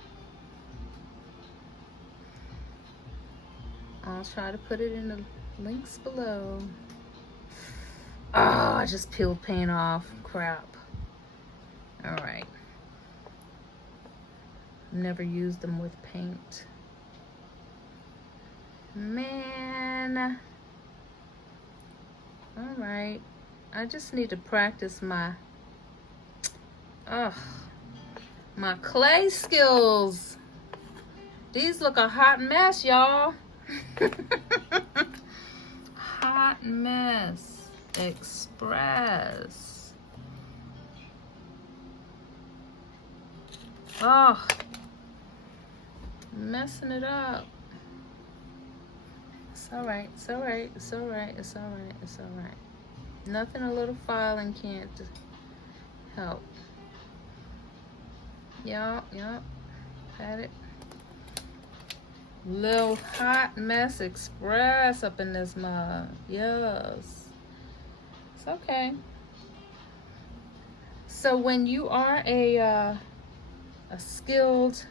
I'll try to put it in the links below. Oh, I just peeled paint off. Crap. All right. Never used them with paint. Man. All right. I just need to practice my my clay skills. These look a hot mess, y'all. Hot mess express. Oh, messing it up. It's all right, it's all right, it's all right, it's all right, it's all right. Nothing a little filing can't help. Yup, had it. Little hot mess express up in this mug. Yes. It's okay. So when you are a skilled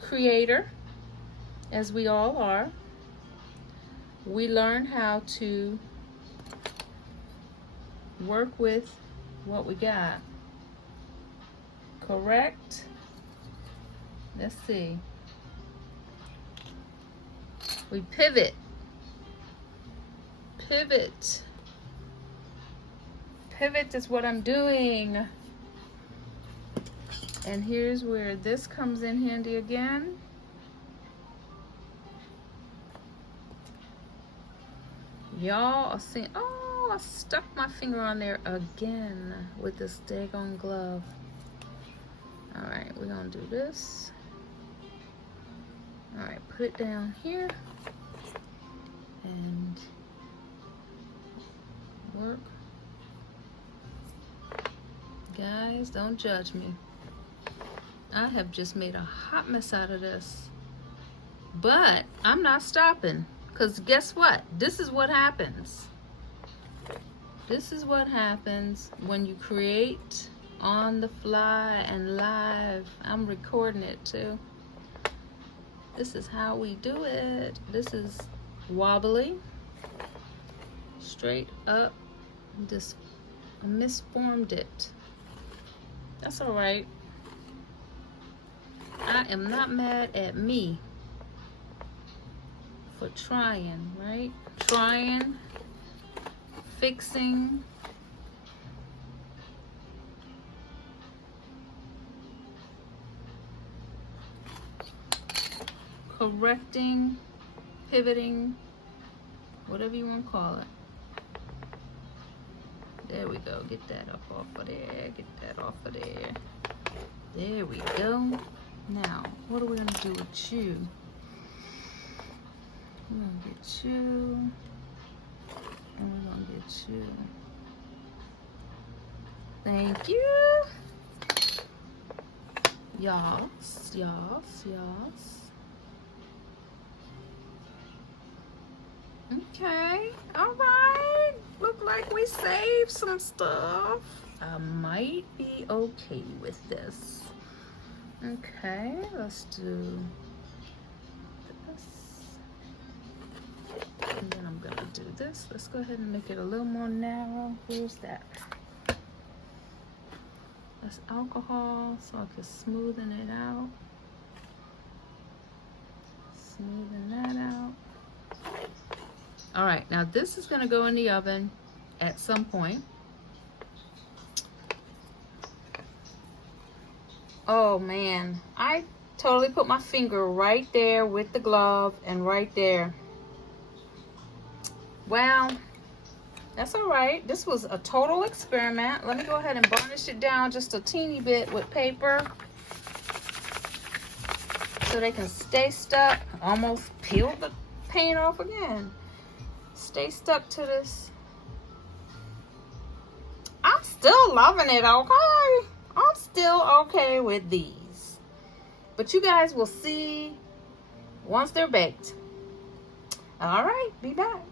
creator, as we all are, we learn how to work with what we got. Correct? Let's see. We pivot. Pivot. Pivot is what I'm doing. And here's where this comes in handy again. Y'all are seeing, oh, I stuck my finger on there again with this daggone glove. All right, we're gonna do this. All right, put it down here and work. Guys, don't judge me. I have just made a hot mess out of this. But I'm not stopping, because guess what? This is what happens. This is what happens when you create on the fly and live. I'm recording it too. This is how we do it. This is wobbly, straight up. Just misformed it. That's all right. I am not mad at me for trying, right? Trying, fixing. Correcting, pivoting, whatever you want to call it. There we go. Get that up off of there. Get that off of there. There we go. Now, what are we going to do with you? We're going to get you. And we're going to get you. Thank you. Yas, yas, yas. Okay, all right. Look like we saved some stuff. I might be okay with this. Okay, let's do this. And then I'm gonna do this. Let's go ahead and make it a little more narrow. Where's that? That's alcohol, so I can smoothen it out. Smoothing that out. All right, now this is gonna go in the oven at some point. Oh man, I totally put my finger right there with the glove and right there. Well, that's all right. This was a total experiment. Let me go ahead and varnish it down just a teeny bit with paper so they can stay stuck. Almost peeled the paint off again. Stay stuck to this. I'm still loving it, okay? I'm still okay with these. But you guys will see once they're baked. All right, be back.